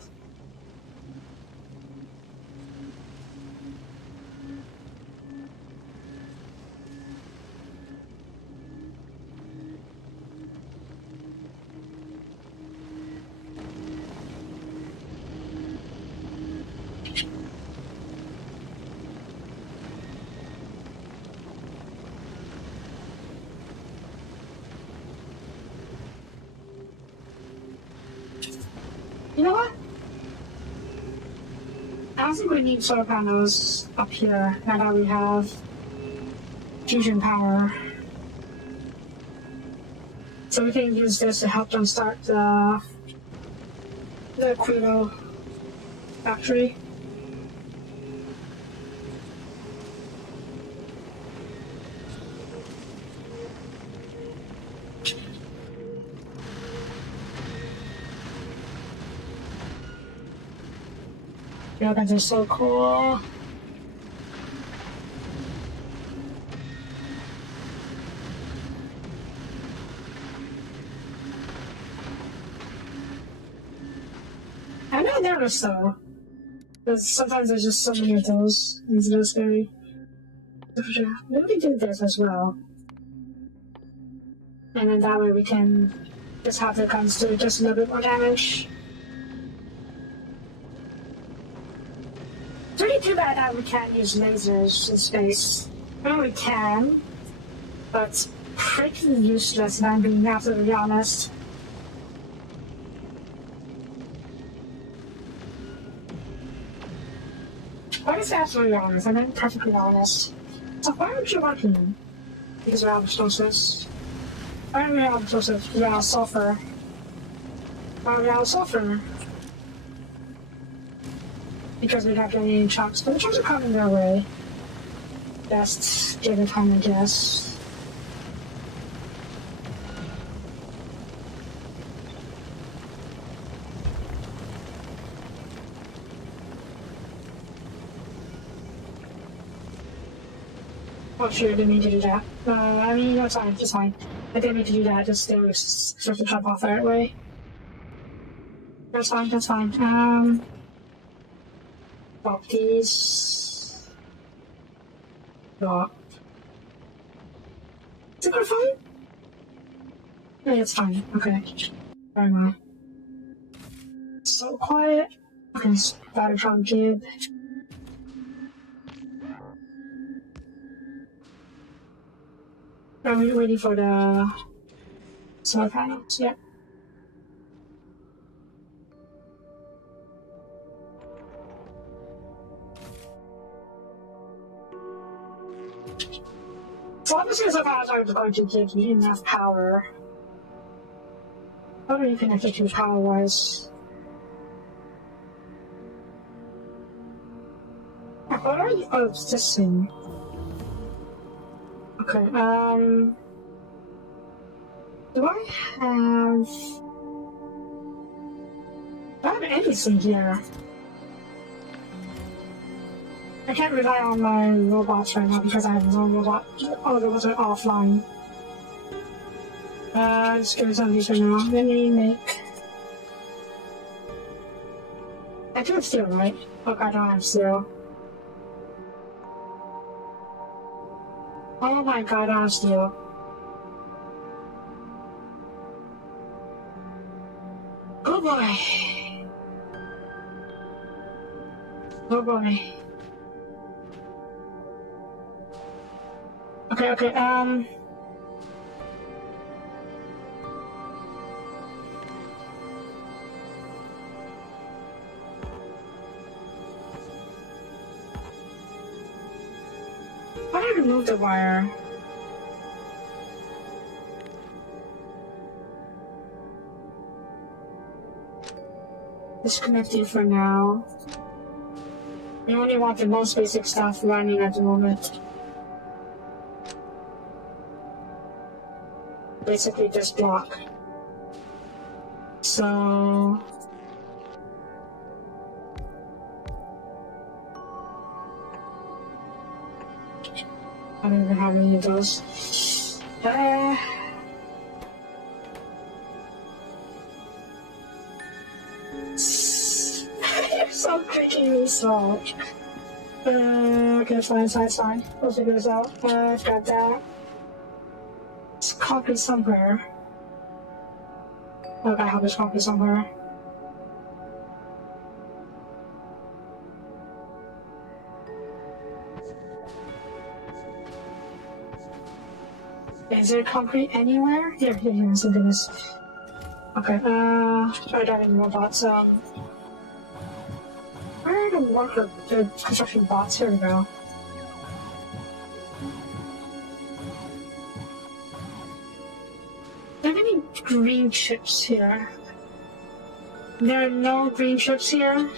You know what? I don't think we need solar panels up here now that we have fusion power. So we can use this to help them start the Aquilo factory. Yeah, that is so cool. I know there was so. Because sometimes there's just so many of those. It's really scary. Maybe we can do this as well. And then that way we can just have the guns do just a little bit more damage. It's really too bad that we can't use lasers in space. I mean, we can, but it's pretty useless, if I'm being absolutely honest. I was absolutely honest, I mean perfectly honest. So why aren't you working? Because we're out of resources. Why are we out of resources? We're out of sulfur. Why are we out of sulfur? Because we don't get any chunks, but the chunks are coming their way. Just give it time, I guess. Oh sure, I didn't mean to do that. I mean, no, it's fine, it's fine. I didn't mean to do that, just they were supposed to jump off the right way. That's fine, that's fine. Pop these. Drop. Is it gonna fine? Yeah, it's fine, okay. Very well. So quiet. Okay, better try and jib. I'm waiting for the solar panels, yeah. So obviously the solar panels are going to give me enough power. How do you connect it to power-wise? What are you? Oh, it's this thing. Okay, do I have... Do I have anything here? I can't rely on my robots right now because I have no robot. Oh, the robots are offline. Just give me some of these right now. Let me make... I do have steel, right? Oh, I don't have steel. Oh my god, I don't have steel. Oh boy. Oh boy. Okay, why did I remove the wire? Disconnect it for now. We only want the most basic stuff running at the moment. Basically this block. So... I don't even have any of those. So freaking slow. Okay, fine. We'll figure this out. I've got that. It's concrete somewhere. Okay, I have this concrete somewhere. Is there concrete anywhere? Here, thank goodness. Okay, try driving robots. Where are the construction bots? Here we go. Do you have any green chips here? There are no green chips here?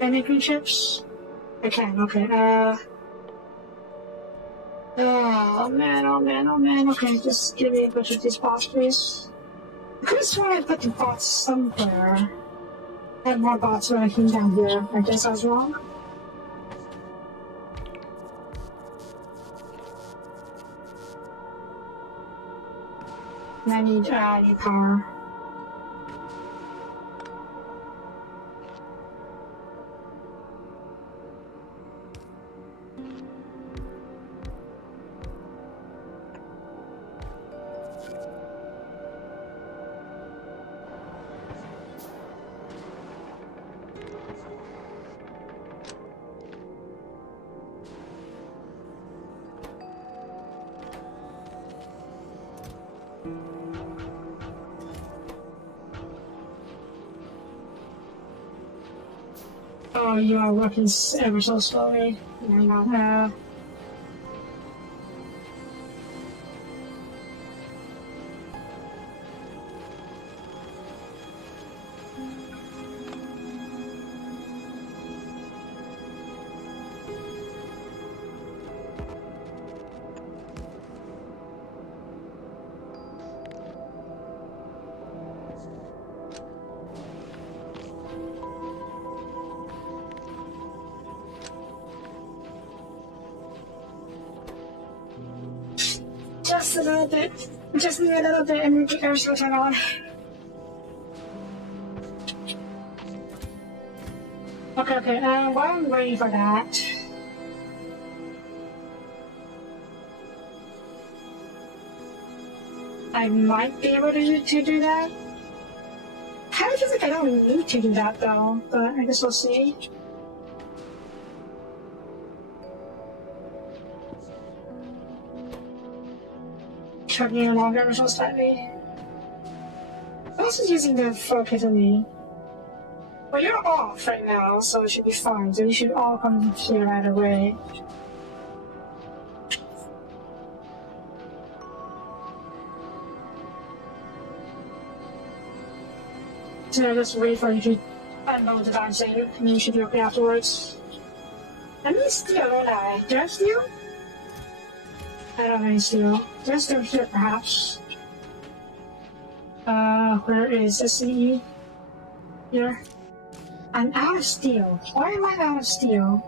Any green chips? I can, okay, oh man, okay, just give me a bunch of these bots, please. I could have sworn I put the bots somewhere. I had more bots when I came down here. I guess I was wrong. And I need power. Oh, you are working ever so slowly. Yeah, not. Just a little bit. Just need a little bit and the air will turn on. Okay, while I'm waiting for that, I might be able to do that. Kind of feels like I don't need to do that though, but I guess we'll see. Chugging along ever so slightly. I'm also using the focus on me. Well, you're off right now, so it should be fine. So you should all come here right away. So I just wait for you to unload the dancing, and then you should be okay afterwards. I need steel, don't I? Do I have steel? I don't have any steel. Just over here, perhaps. Where is the CE? Here. I'm out of steel. Why am I out of steel?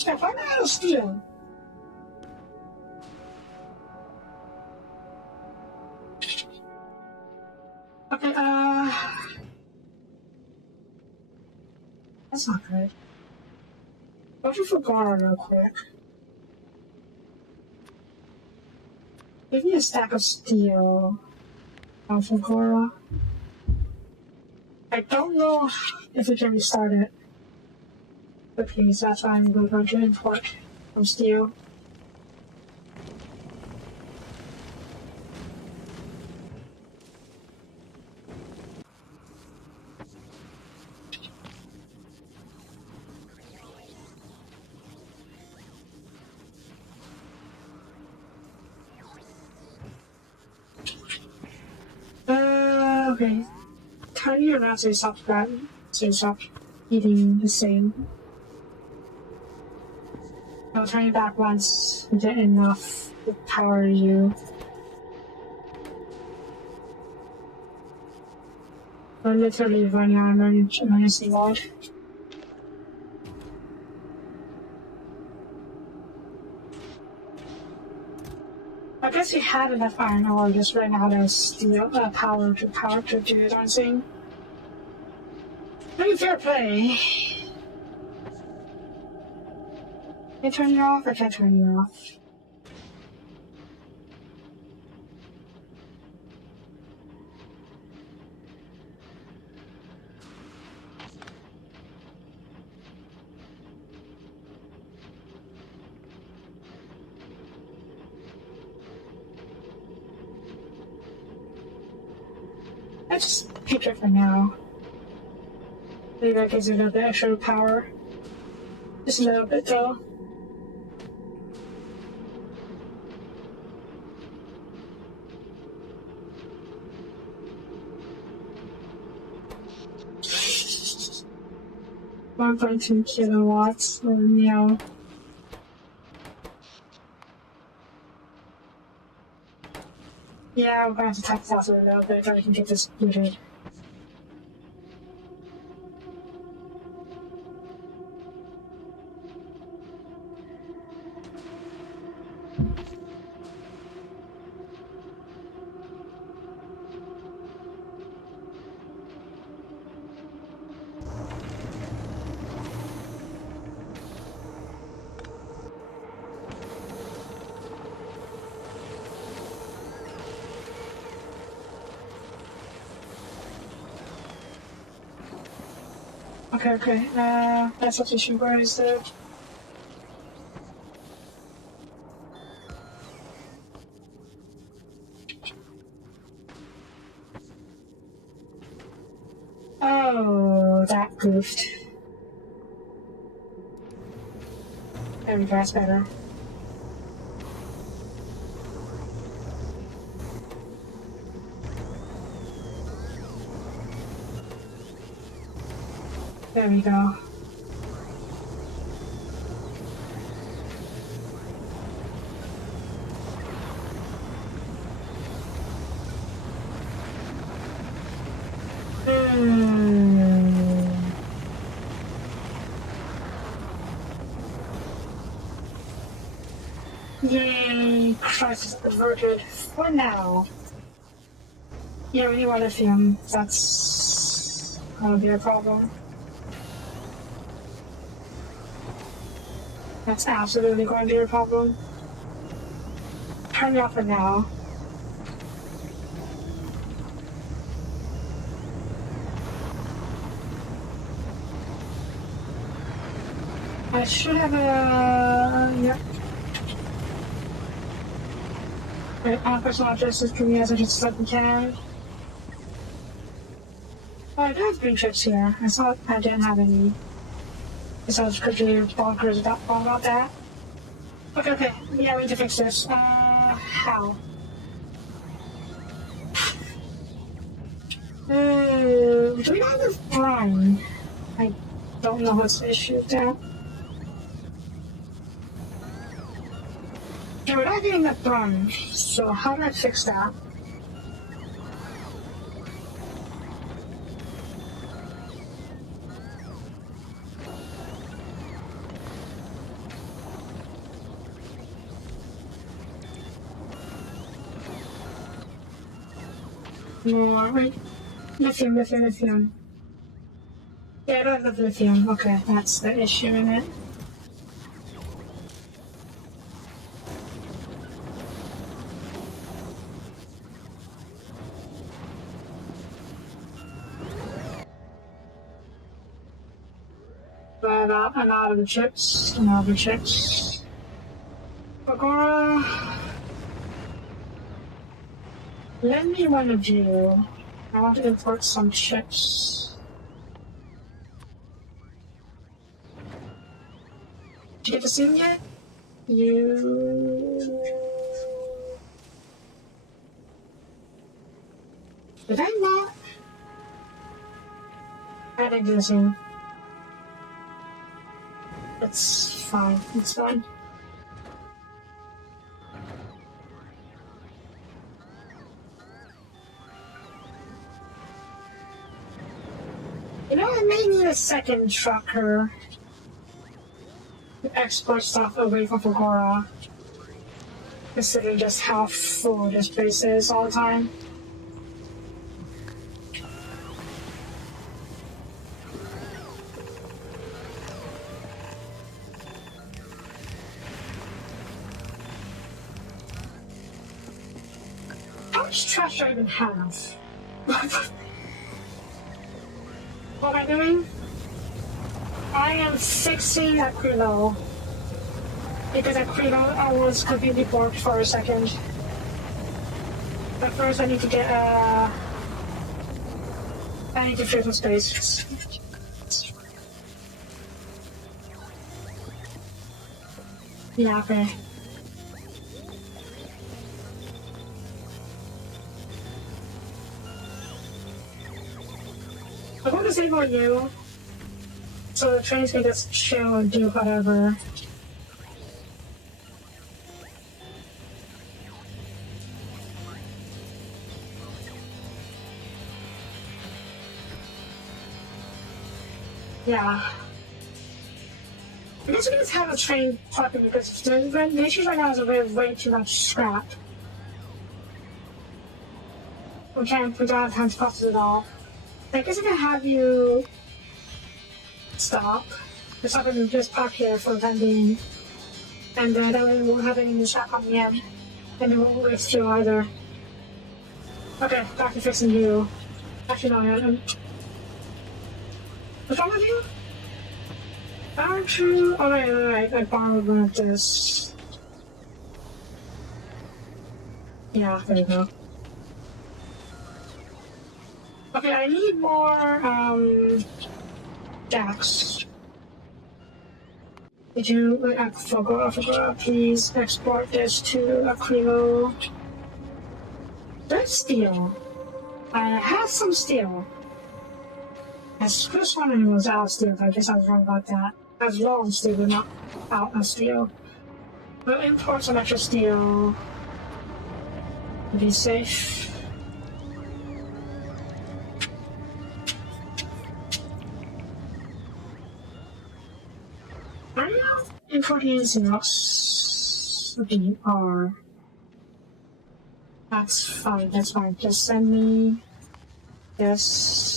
If I'm out of steel. Okay, that's not good. Go to Factorio real quick. Give me a stack of steel. Factorio. I don't know if we can restart it. Okay, so that's why I'm going to import from steel. Okay. Turn you around so you stop that. So you stop eating the same. I'll turn you back once we get enough to power you. We're literally running on emergency mode. I guess we had enough iron ore, just ran out of steel power to do the dancing. Pretty fair play. Can I turn you off or can I turn you off? I just pick it for now. Maybe that gives you a little bit extra power. Just a little bit though. $1.2 kilowatts, yeah. Yeah, we're going to type this out a little bit so we can get this booted. Okay, okay. That's what you should wear instead. Oh, that goofed. There we go, that's better. There we go. Yay, crisis averted for now. Yeah, we need more lithium. That's gonna be a problem. That's absolutely going to be a problem. Turn it off for now. I should have a... Yep. Right, personal justice can be as much as we can. Oh, I do have green chips here. I thought I didn't have any. So I was quickly bonkers about that. Okay, okay. Yeah, we need to fix this. How? Do we have the brine? I don't know what's the issue with that. Yeah, we're not getting the brine, so how do I fix that? More, wait. Lithium. Yeah, I don't have the lithium. Okay, that's the issue in it. But I'm out of the chips. Agora, lend me one of you. I want to import some chips. Did you get to see them yet? You... Did I not? I didn't do the same. It's fine. It's fine. You know, I may need a second trucker to export stuff away from Factorio, considering just how full this place is all the time. How much trash do I even have? What am I doing? I am fixing Aquilo. Because Aquilo I was completely borked for a second. But first I need to get I need to fill some space. Yeah, okay. I'm going to save on you, so the trains can just chill and do whatever. Yeah. I guess we can just have a train parking because the issue right now is that we have way too much scrap. We don't have time to process it all. I guess I can have you stop. It's not going to just park here for the time being. And that way we won't have any new scrap coming in. And it won't waste you either. Okay, back to fixing you. Actually, no, What's wrong with you? Aren't you? Alright, I borrowed one of this. Yeah, there you go. Okay, I need more, jacks. Did you, I forgot, please export this to Aquilo. There's steel. I have some steel. I was first wondering it was out of steel, but I guess I was wrong about that. As low on steel, but not out of steel. We'll import some extra steel to be safe. I'm not importing anything else. Okay, are. That's fine, that's fine. Just send me this.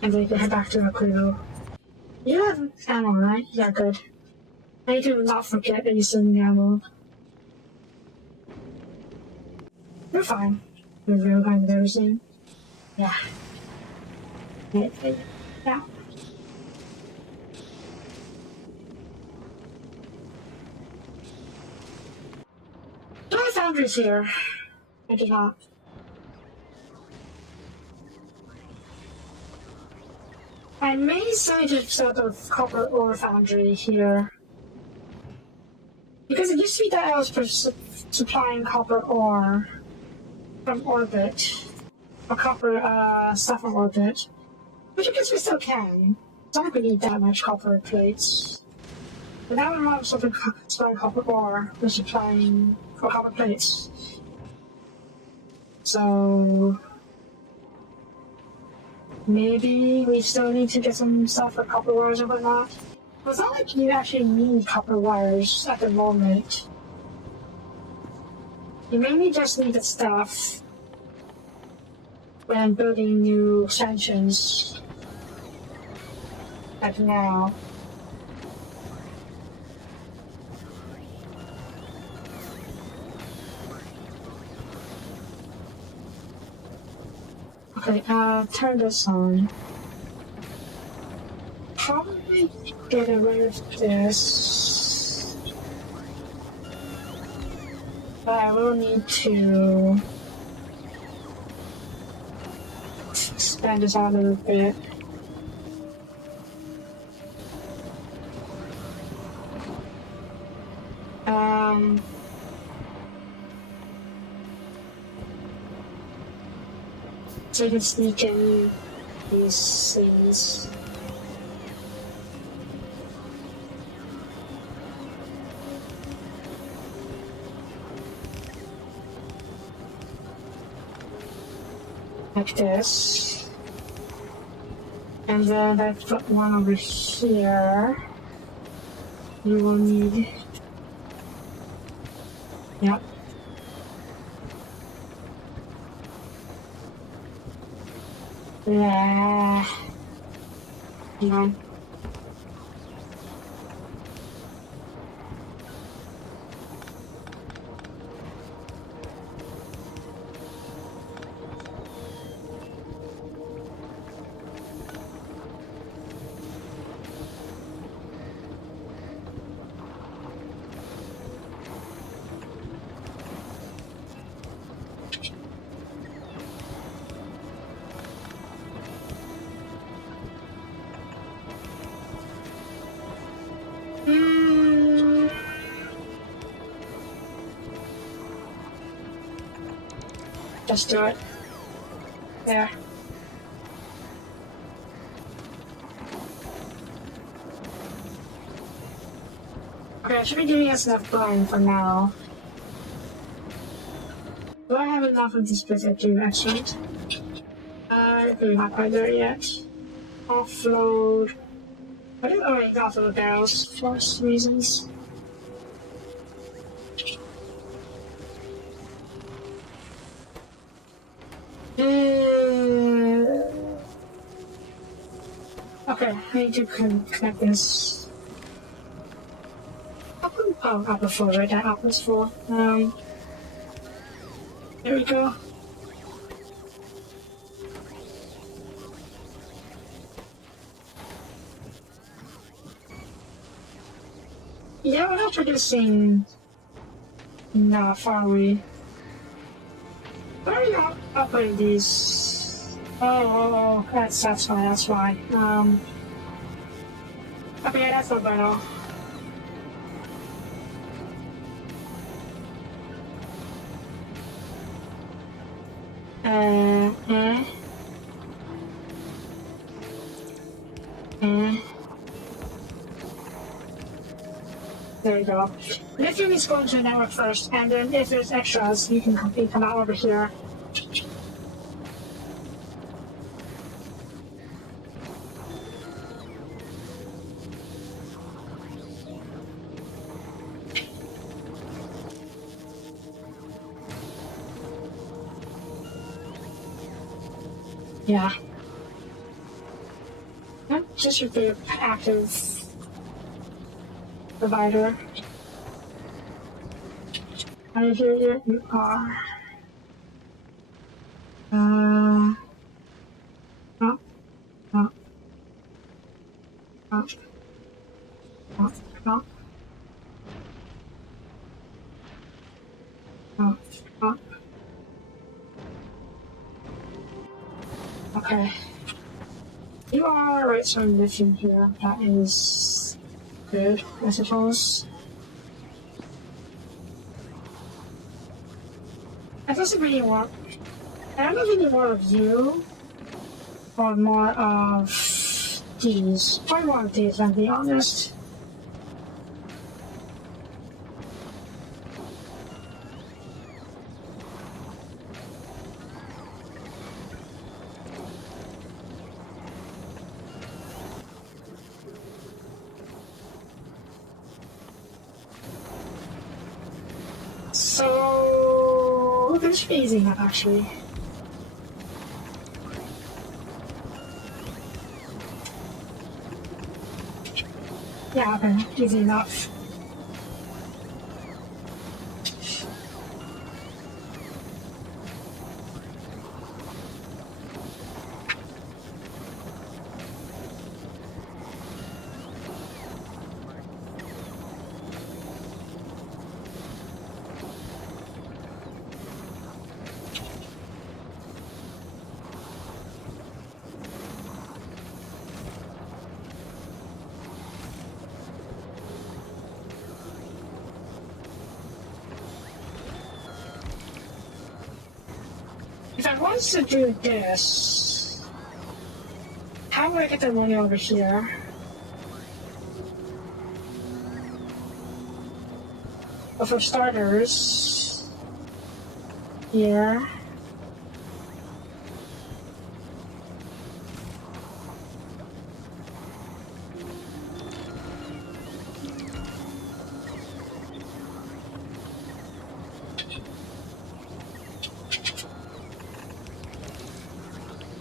And then you can head back to Aquilo. You have ammo, right? Yeah, good. I need to not forget that you still need ammo. You're fine. You're real kind of everything. Yeah. Yeah. My foundry's here. I did not. I may say to set up a copper ore foundry here. Because it used to be that I was supplying copper ore from orbit. Or copper stuff from orbit. Which I guess we still can. It's not like we need that much copper plates. But now we're not supplying copper ore, we're supplying for copper plates. So maybe we still need to get some stuff for copper wires and whatnot. But it's not like you actually need copper wires at the moment. You mainly just need the stuff when building new extensions. Like now. Okay, turn this on. Probably get rid of this. But I will need to expand this out a little bit. So you can sneak in these things. Like this. And then I put one over here. You will need. Yep. Yeah. Hang on. Just do it. There. Okay, I should be giving us enough burn for now. Do I have enough of this bit to do excellent? We're not quite there yet. Offload. I didn't already offload the barrels for reasons. Okay, I need to connect this. Oh, upper floor, right? That upper floor. There we go. Yeah, we're not producing enough, are we? Why are you upgrading these? Oh, that's why. Okay, that's not better. There you go. Lithium is going to the network first, and then if there's extras, you can come out over here. Yeah. Just your big active provider. I hear you are. No. No. No. No. No. No. No. Okay. You are right, so I'm missing here. That is good, I suppose. I don't really want. I don't really more of you, or more of these. Probably more of these, I'll be honest. So there's phasing that actually. Yeah, okay, easy enough. If I want to do this, how do I get the money over here? Well, for starters, here.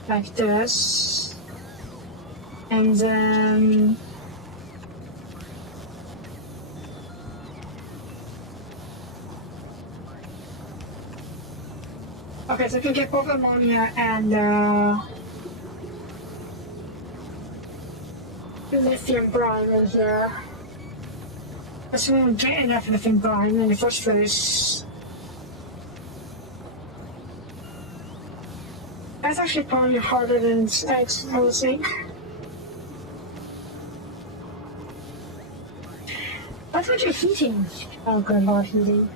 Like this, and then okay, so I can get both ammonia and lithium brine in here. Because we won't get enough lithium brine in the first place. That's actually probably harder than I was think. That's what you're heating. Oh, good lord, heating.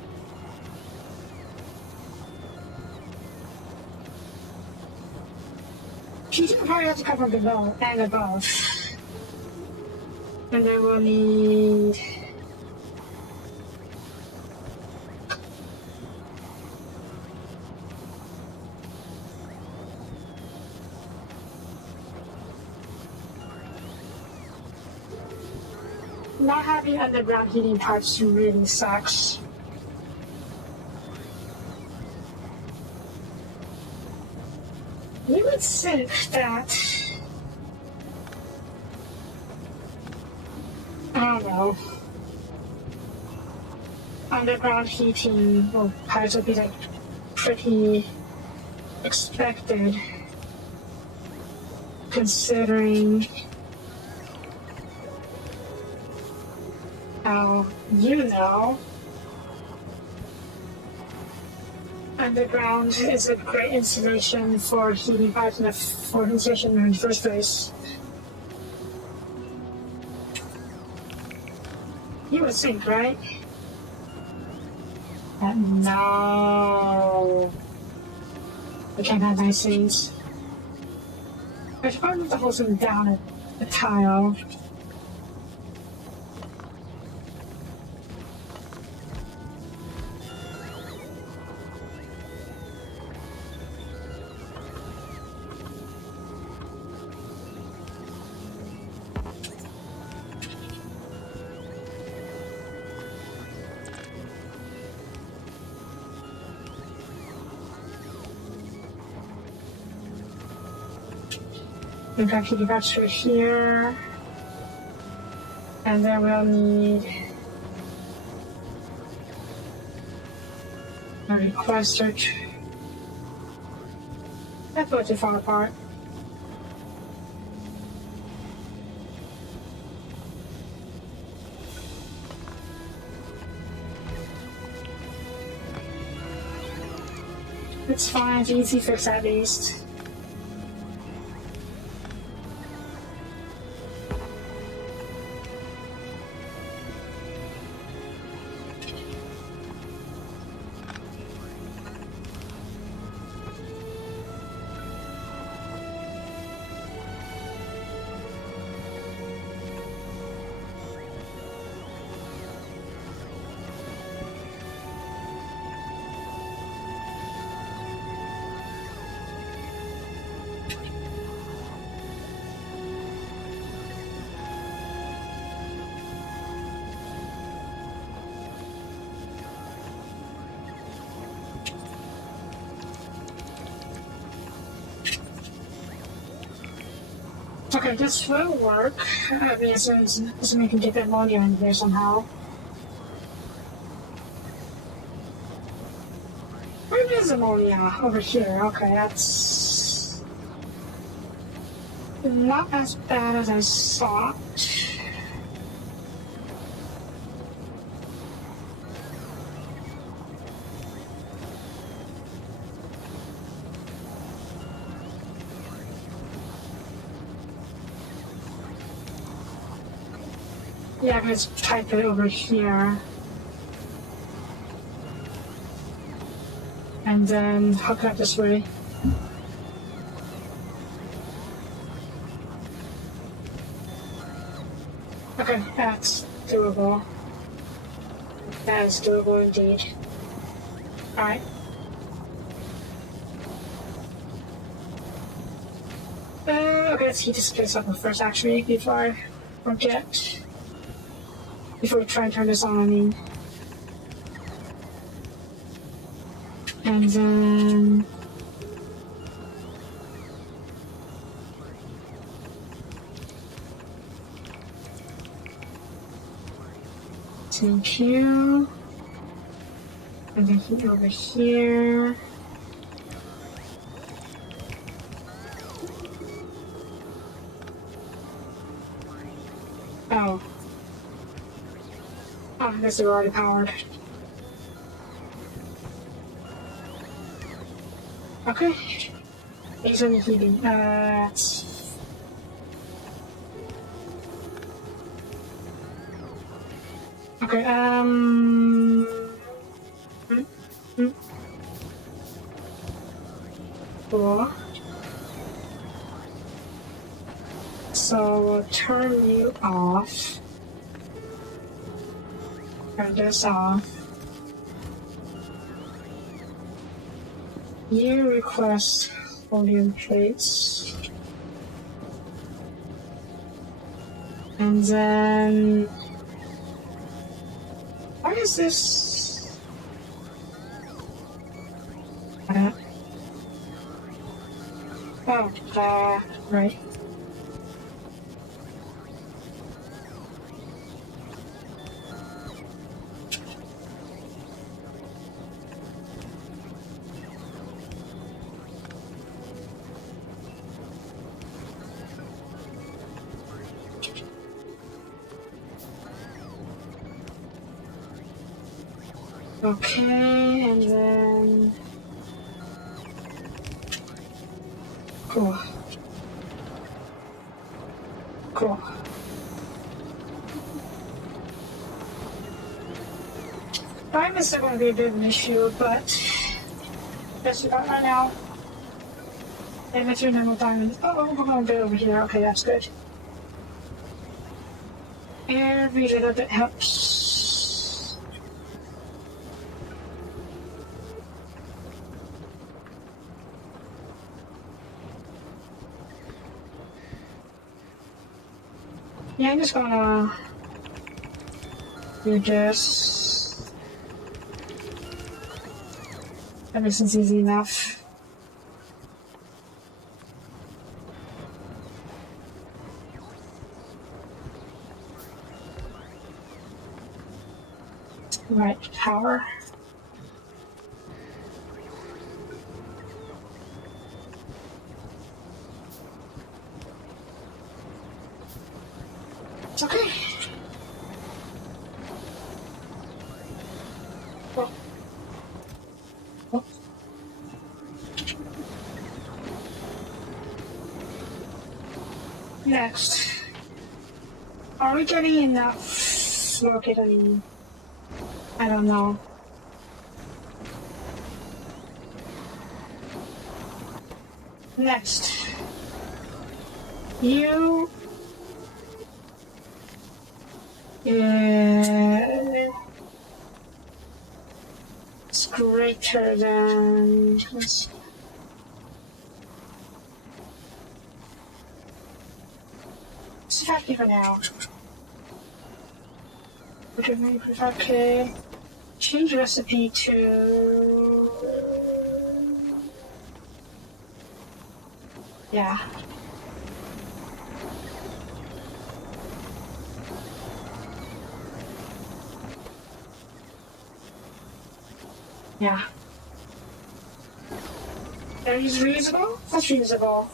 Heating will probably have to come from below and above. And then we'll need. Not having underground heating pipes really sucks. You would think that, I don't know, underground heating or pipes would be like pretty expected, considering Now, you know, underground is a great installation for heating pipes and for insulation in the first place. You would think, right? No. We can't have nice things. I should probably move the whole thing down a tile. In fact, you got through here. And then we'll need a requester. That's not too far apart. It's fine, it's easy fix at least. Okay, this will work. I mean, assuming we can get that ammonia in there somehow. Where is ammonia? Over here. Okay, that's not as bad as I thought. Yeah, I'm gonna type it over here. And then hook it up this way. Okay, that's doable. That is doable indeed. Alright. Okay, let's heat this place up first actually, before I forget. Before we try and turn this on, I mean. And then... Thank you. And then heat over here. Oh. Oh, I guess they're already powered. Okay. These are the heating. Okay, Cool. So we'll turn you off. Turn this off. You request volume plates. And then... Why is this? Right. Okay, and then... Cool. Cool. Time is still going to be a bit of an issue, but just about right now. And it's your normal time. Oh, we're going to be over here. Okay, that's good. Every little bit helps. Yeah, I'm just gonna do this. Everything's easy enough. Right, power. Okay. Oh. Oh. Next. Are we getting enough locating? I don't know. Next. You... it's greater than... Let's see if I can now. Okay. Change recipe to... Yeah. Yeah. That is reasonable? That's reasonable.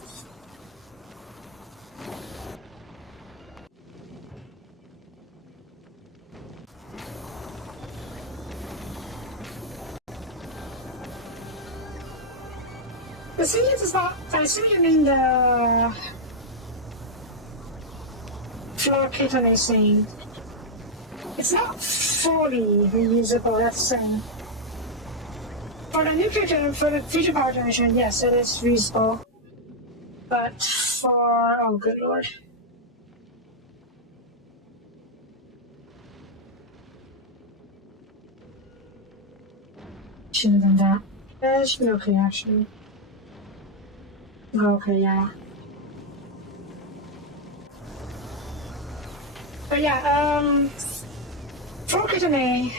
The thing is not, I see you mean the floor kitten thing. It's not fully reusable, that's the thing. For the nuclear, for the future power generation, yes, it is reusable. But for, oh good lord. Should have done that. It should be okay actually. Okay, yeah. But yeah, for kitten A,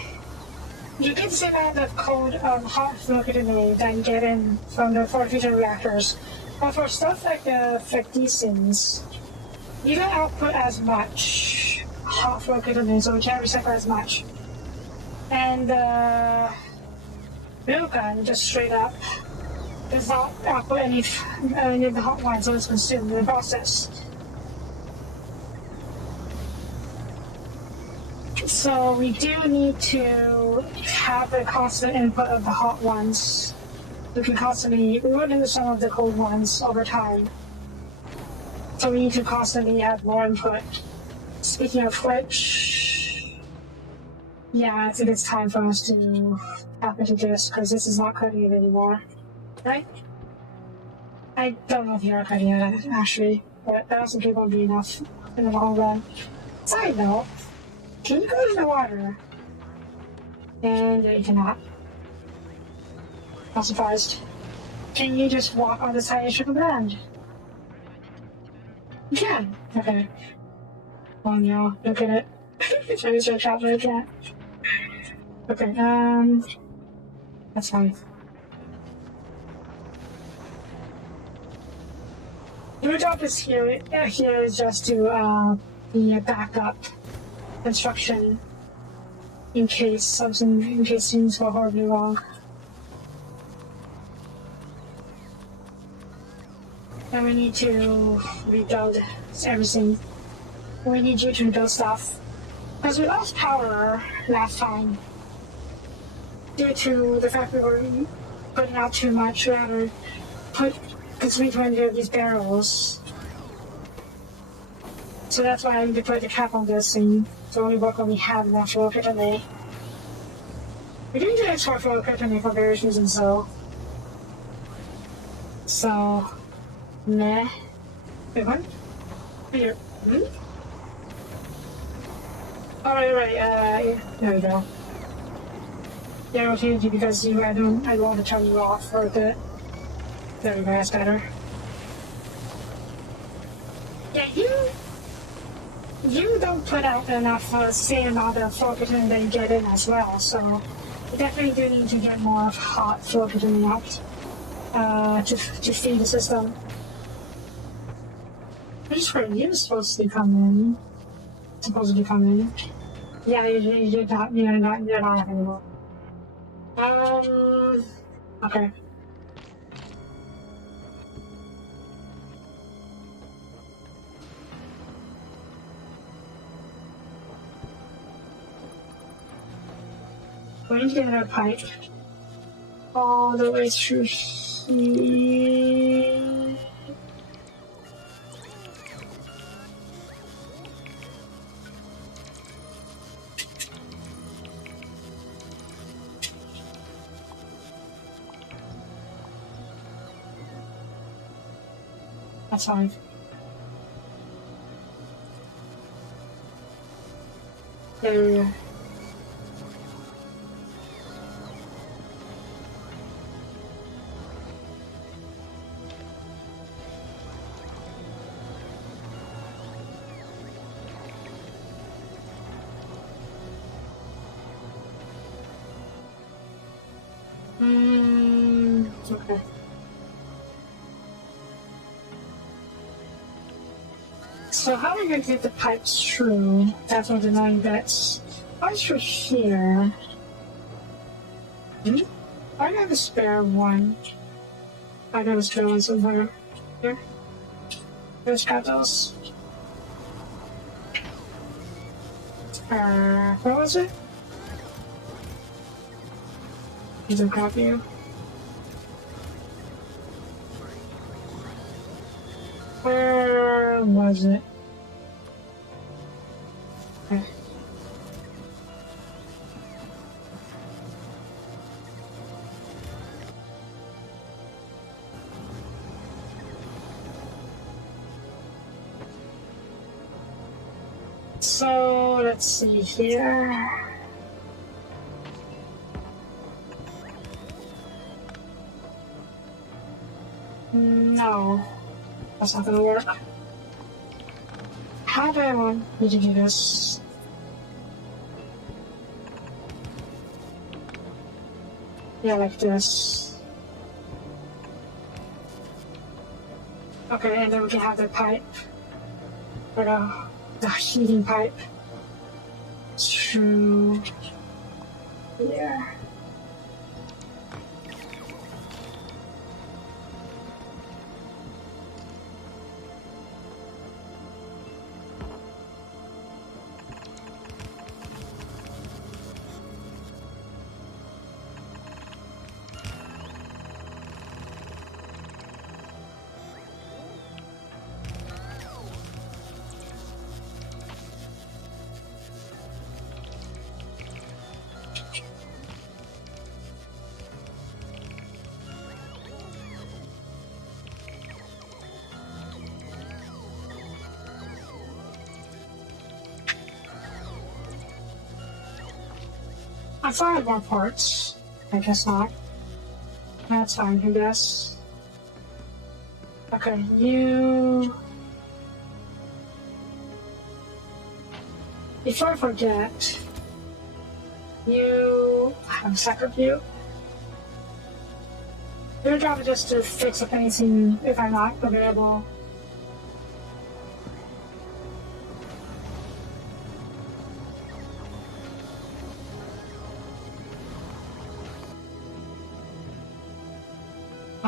you get the same amount of code hot flow kitten A that you get in from the for future reactors. But for stuff like these things, you don't output as much hot flow kitten A, so we can't recycle as much. And Milgun just straight up does not output any of the hot ones, so it's consumed in the process. So we do need to have the constant input of the hot ones. We can constantly run into some of the cold ones over time. So we need to constantly add more input. Speaking of which, yeah, I think it's time for us to tap into this because this is not cutting it anymore. Right? I don't know if you're cutting it actually, but that doesn't won't be enough in the long run. Side note, can you go to the water? And you cannot. Not surprised. Can you just walk on the side of the land? You can. Okay. Oh no, look at it. Should we search out for a cat? Okay, that's fine. Your job is here is just to be a backup construction in case things go horribly wrong. And we need to rebuild everything. We need you to rebuild stuff. Because we lost power last time. due to the fact that we're putting out too much, rather continue to endure these barrels. So that's why I need to put the cap on this and to only work when we have enough fuel equipment. We do need to export fuel equipment for various reasons, though. So, meh. Wait, what? Here. Oh, right, yeah, there we go. Yeah, I was changing you because I don't want to turn you off for a bit. There we go, that's better. Yeah, you don't put out enough same amount of floating that you get in as well, so you definitely do need to get more of hot floating out to feed the system. Which where you're supposedly come in. Yeah, you're not anymore. Okay. We're going to get a pipe all the way through here. That's fine. There we go. Okay. So how are we going to get the pipes through? That's what the 9 bits. What's through here? I got a spare one. I got a spare one somewhere. Here. Let's grab those. Where was it? Is it copy you? Where was it? Okay. So let's see here. No, that's not gonna work. How do I want you to do this? Yeah, like this. Okay, and then we can have the pipe, or the heating pipe through here. I thought I had more parts. I guess not. That's fine, I guess. Okay, you... Before I forget, you have a second view. Your job is just to fix up anything if I'm not available.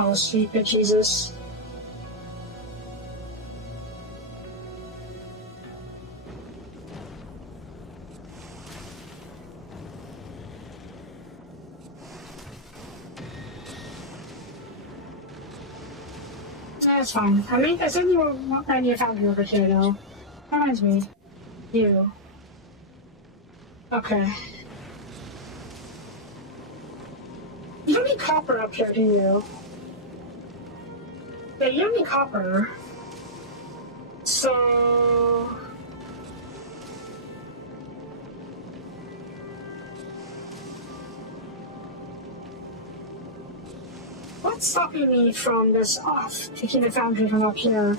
Oh, sweet Jesus. That's fine. I mean, I said you were I need a foundry over here, though. Reminds me. You. Okay. You don't need copper up here, do you? Yeah, you don't need copper. So... what's stopping me from this off? Taking the foundry from up here.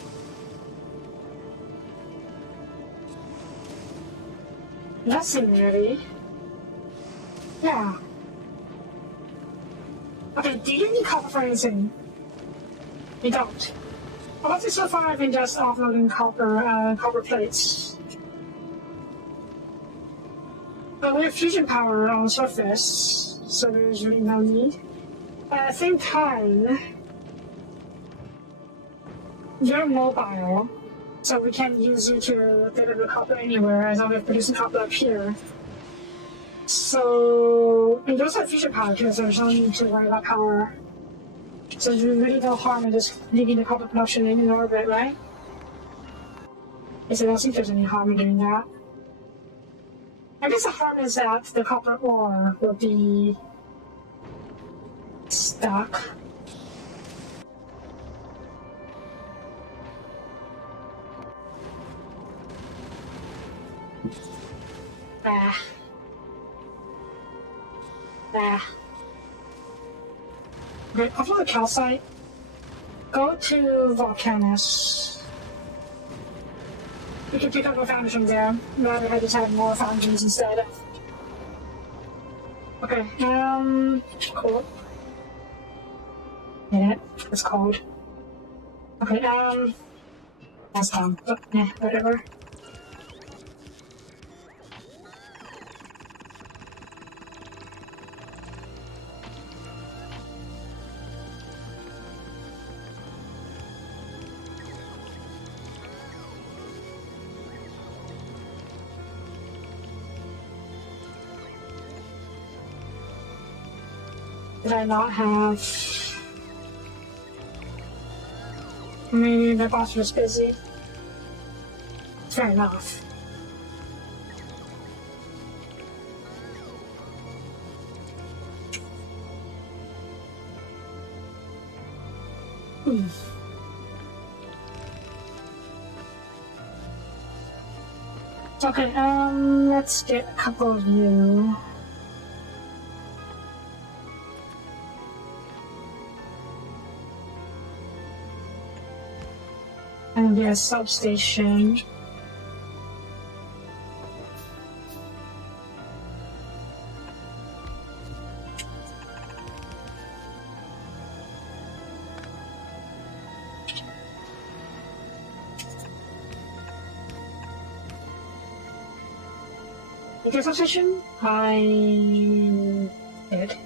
Nothing really. Yeah. Okay, do you need copper for anything? You don't. Well, let's see so far I've been just offloading copper plates. But we have fusion power on the surface, so there's really no need. At the same time, you're mobile, so we can use you to deliver copper anywhere as long as we're producing copper up here. So, and you also have fusion power too, so there's no need to worry about power. So there's really no harm in just leaving the copper production in orbit, right? Yes, I don't think there's any harm in doing that. I guess the harm is that the copper ore will be stuck. Okay, off of the calcite, go to Volcanus. You can pick up a foundry from there, rather than just have more foundries instead. Okay, cool. Get it? It's cold. Okay, that's dumb, but yeah, whatever. Did I not have... maybe the boss was busy. Fair enough. Okay, let's get a couple of you. And get a substation. Make a substation? I did.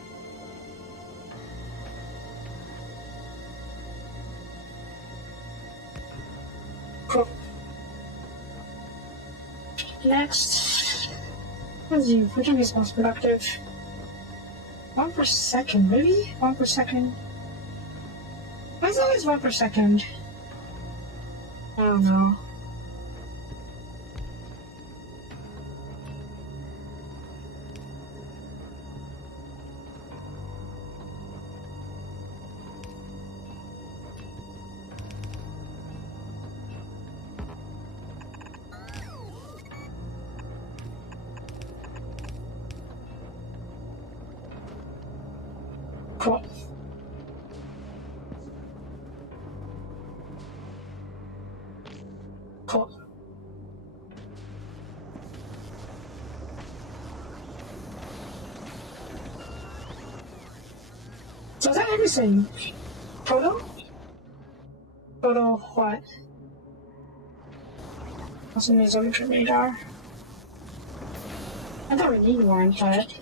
Cool. Next, let's see, which one is most productive? 1 per second, really? 1 per second? Why is it always 1 per second? I don't know. Cool. Cool. So is that everything? Total? Total what? What's in the isometry radar? I don't really need one, but...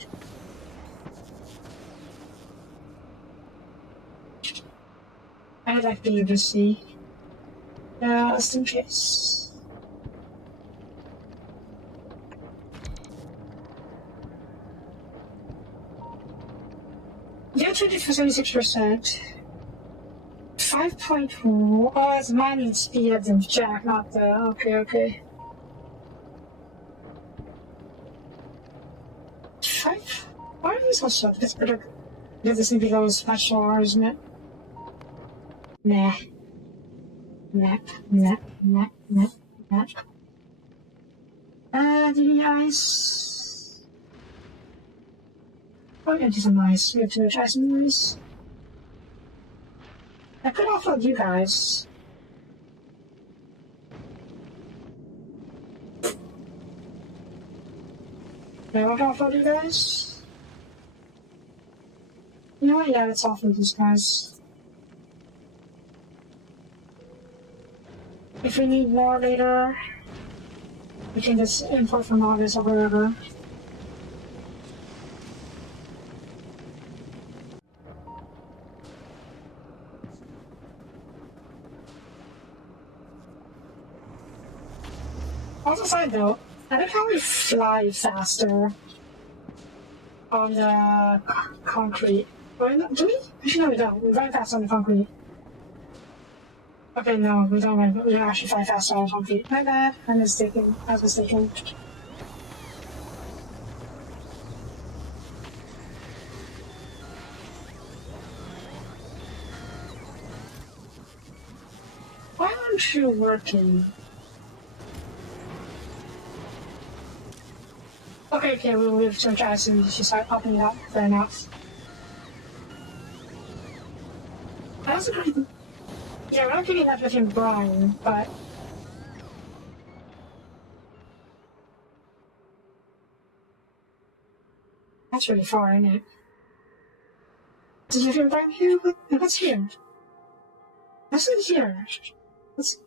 I'd like to be able to see. Just in case. Yeah, 76%. 5.1. Oh, it's mining speed and jack, not the. Okay. 5? Why are these so slow? It's better. Because this maybe goes special, isn't it? Nah. Do you guys? Oh, yeah, do some ice. We have to try some ice. I could offload you guys. I want to offload you guys. You know what? Yeah, let's offload these guys. If we need more later, we can just import from August or wherever. Also, side note, I think how we fly faster on the concrete. Do we? Actually, no, we don't. We fly faster on the concrete. Okay, no, we don't. We don't actually fly faster on the concrete. My bad. I was mistaken. Why aren't you working? Okay, we'll move to try as soon as you start popping it up. Fair enough. I also agree. Yeah, we're not getting that with him, Brian, but. That's really far, isn't it? Did you hear Brian here? What's here? What's in here? What's.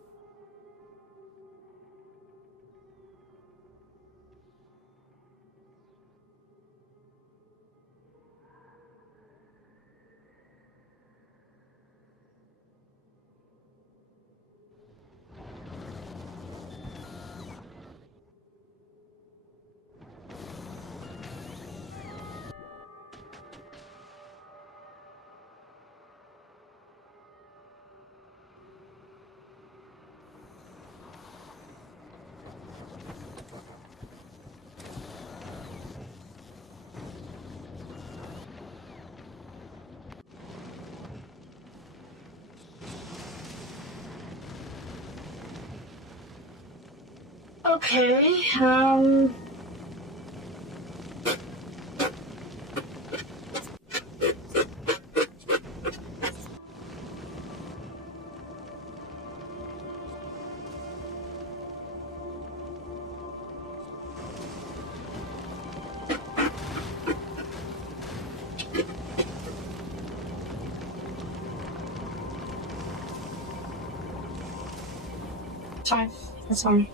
5. That's fine.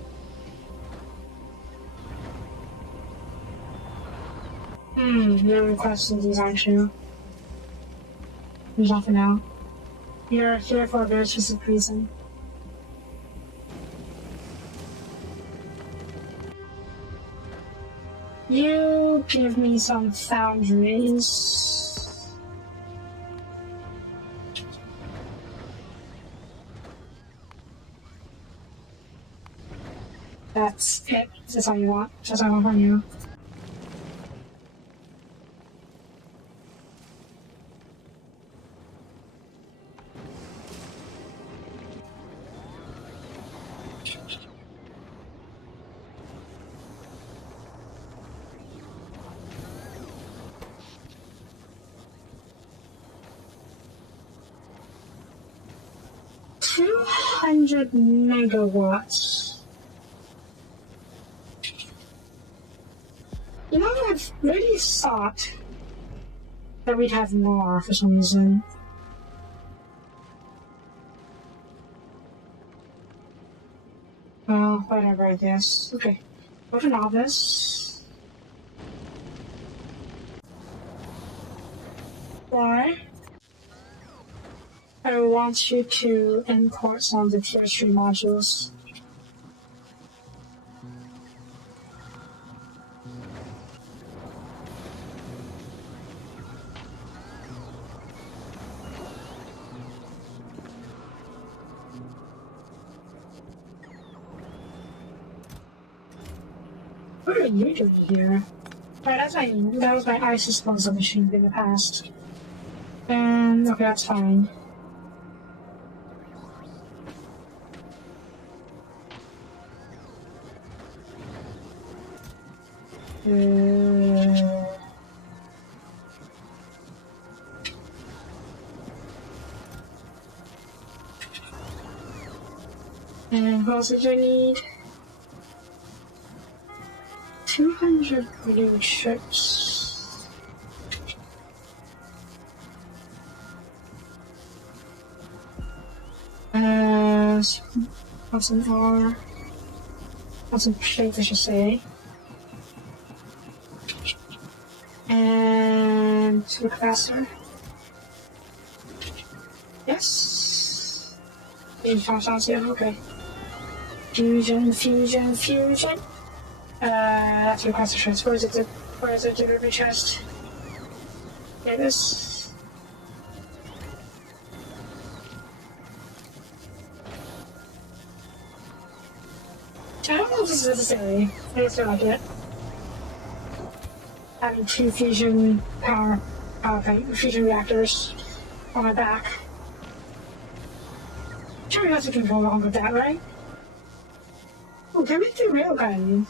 You're requesting these, aren't you? There's nothing out. You're here for a very specific reason. You give me some foundries. That's it. That's all you want. That's all I want from you. $200 megawatts. You know, I've really thought that we'd have more for some reason. Well, whatever, I guess. Okay, go to novice. Why? I want you to import some of the tier 3 modules. What are you doing here? Right, that was my ice disposal machine in the past. And okay, that's fine. And what else did I need? 200 blue chips. What's an R? What's some plate, I should say. And look faster. Yes. Okay. Fusion. That's request a chest. Where is it delivery chest? There it is. I don't know if this is necessary. I just don't like it. Having two fusion fusion reactors on my back. Sure, you have to control along with that, right? Oh, can we do railgun?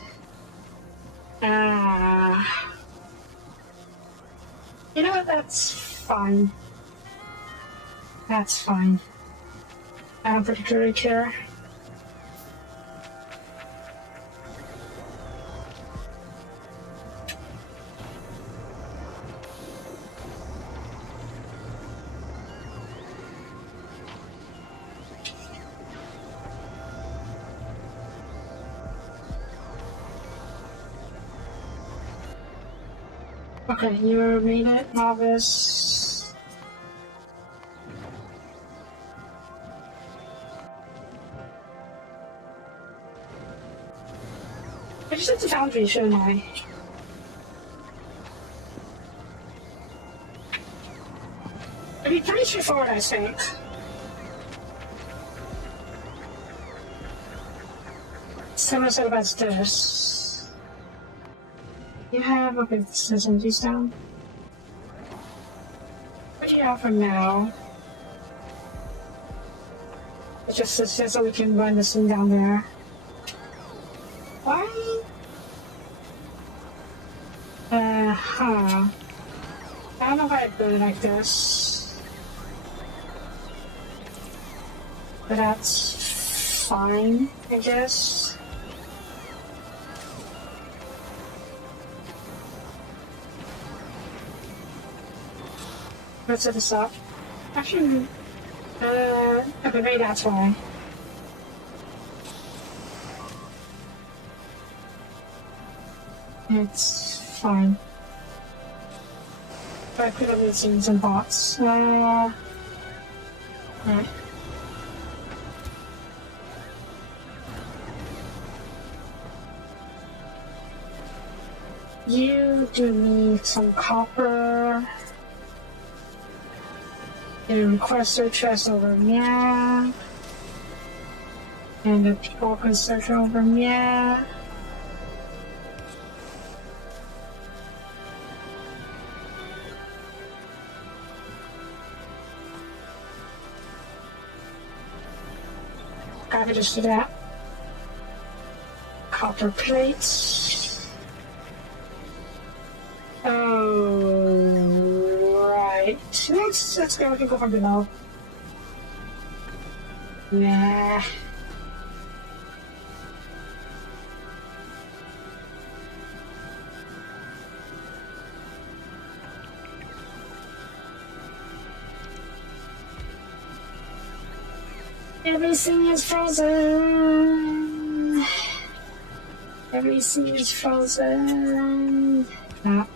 You know what? That's fine. That's fine. I don't particularly care. Okay, you made it, novice. I just hit the foundry, shouldn't I? It'd be pretty straightforward, I think. Similar set about this. You have, okay, this is empties down. What do you have for now? It's just so we can run this thing down there. Why? I don't know if I'd do it like this. But that's fine, I guess. Let's set this up. Actually, okay, maybe that's why. It's fine. But I could have been seeing some bots. Right. You do need some copper. A requester chest over here. And a token searcher over here. I could just do that. Copper plates. Oh, right. Let's go. We can go from below. Nah. Everything is frozen. Everything is frozen. Ah.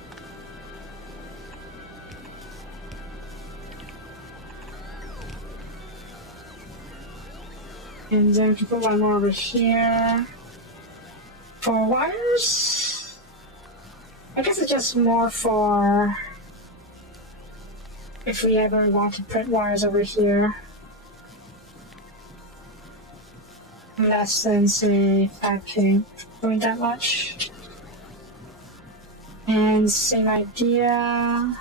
And then we can put one more over here. For wires? I guess it's just more for if we ever want to print wires over here. Less than, say, 5K. Doing that much. And same idea.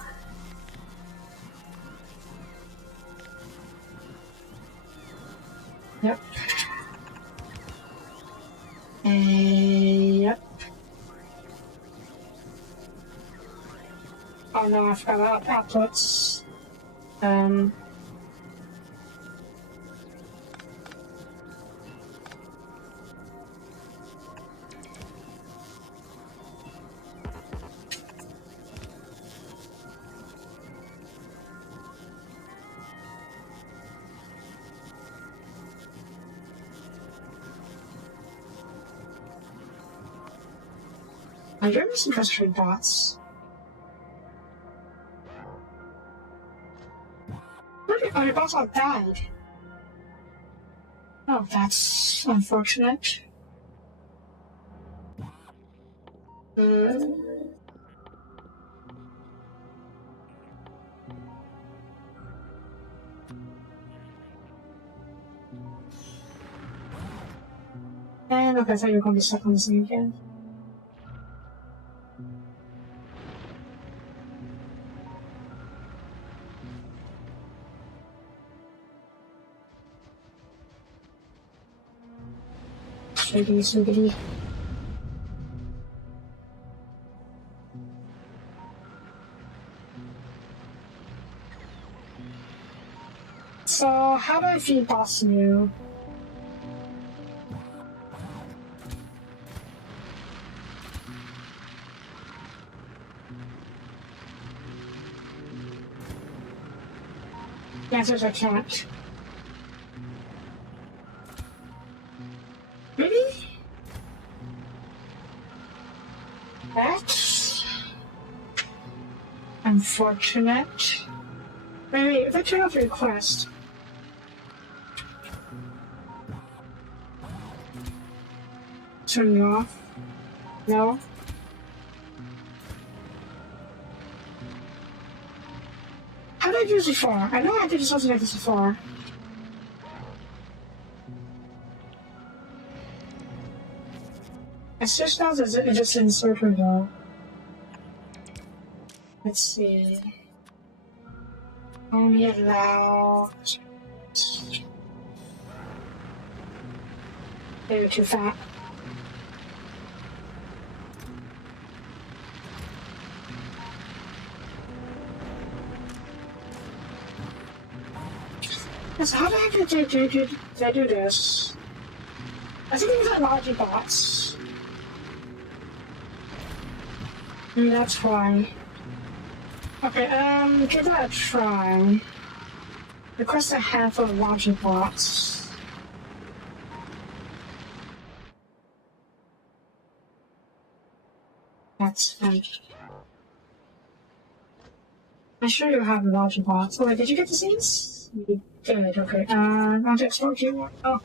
Yep. Yep. Oh no, I forgot about outputs. I do have some frustrated thoughts. Oh, your boss all died. Oh, that's unfortunate. And okay, I thought you were going to be stuck on this thing again. Swiggity. So, how do I feed boss new? The answer is I can't. Really? That's unfortunate. Wait, if I turn off the request. Turn it off? No? How did I do this before? I know I did something like this before. It's just now that it just insert her though. Let's see. Only allow. They're too fat. So how do I do this? I think these are larger bots. Maybe that's why. Okay, give that a try. Request a handful of larger bots. That's fine. I'm sure you'll have larger bots. Oh wait, did you get the scenes? You did, okay. Want to export you? Oh.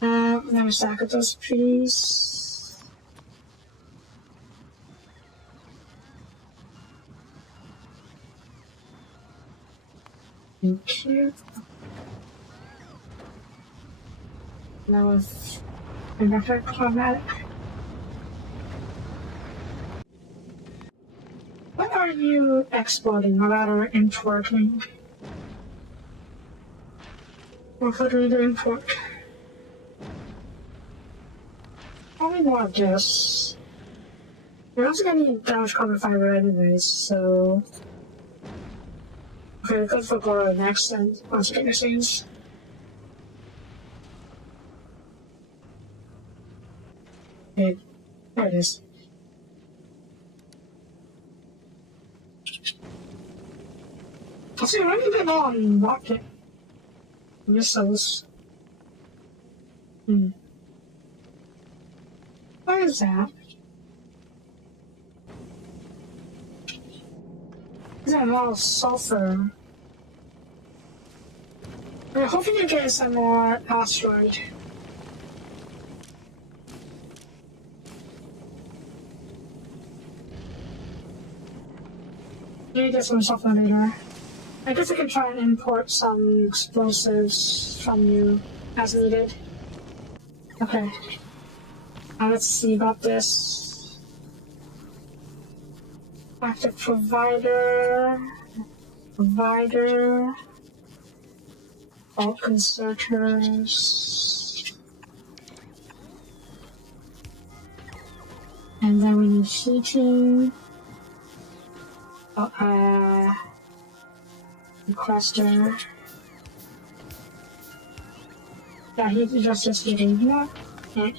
Let me stack of those, please. Thank you. That was another chromatic. What are you exporting or rather importing? What would we do import? Probably more of this. We're also getting damage carbon fiber anyways, so. Okay, good for Goro next and once we get your scenes. Okay, there it is. See, when you get on rocket missiles. What is that? Is that a lot of sulfur? We're hoping to get some more asteroid. Maybe get some sulfur later. I guess I can try and import some explosives from you as needed. Okay. Now let's see about this. Active provider. Provider. Bulk concerters. And then we need heating. Requester. Yeah, he's just heating here. Yeah.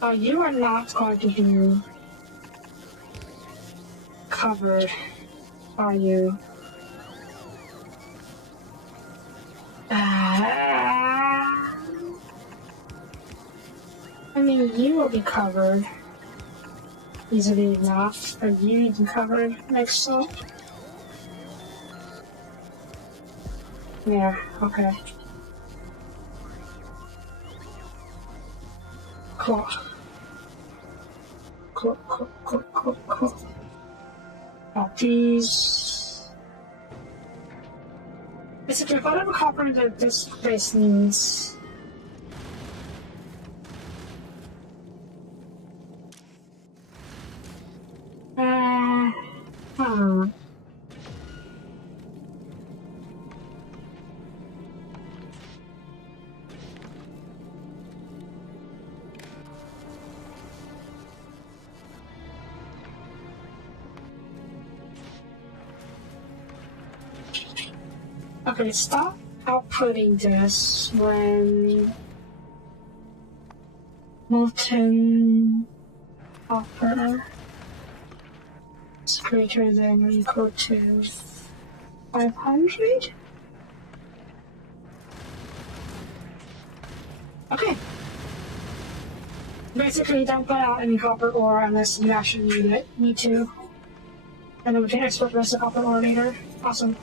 Oh, you are not going to be covered, are you? I mean, you will be covered easily enough, but you need to be covered like so. Yeah, okay. Cool. Cool. These. Basically, whatever copper that this place needs. Okay, stop outputting this when molten copper is greater than or equal to 500? Okay. Basically, don't put out any copper ore unless you actually need to. And then we can export the rest of the copper ore later. Awesome.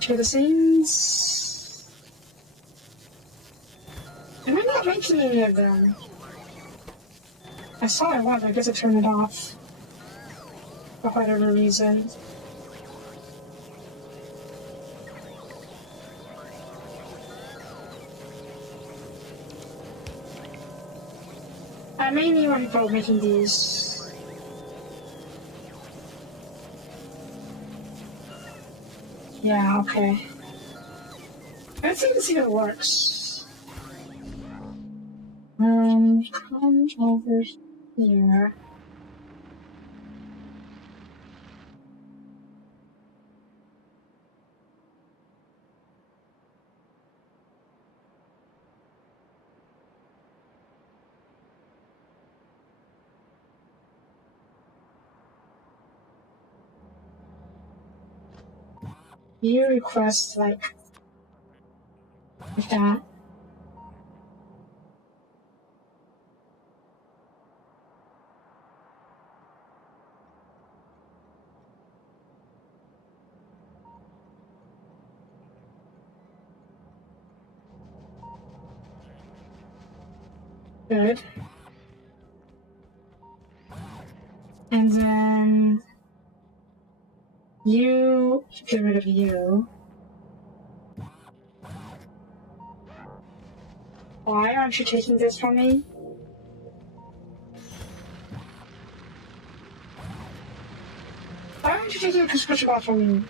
Citizens. Am I not making any of them? I saw it once, I guess I turned it off. For whatever reason. I may need one people making these. Yeah, okay. Let's see if it works. Come over here. You request like that. Good. And then you get rid of you. Why aren't you taking this from me? Why aren't you taking a prescription bottle from me?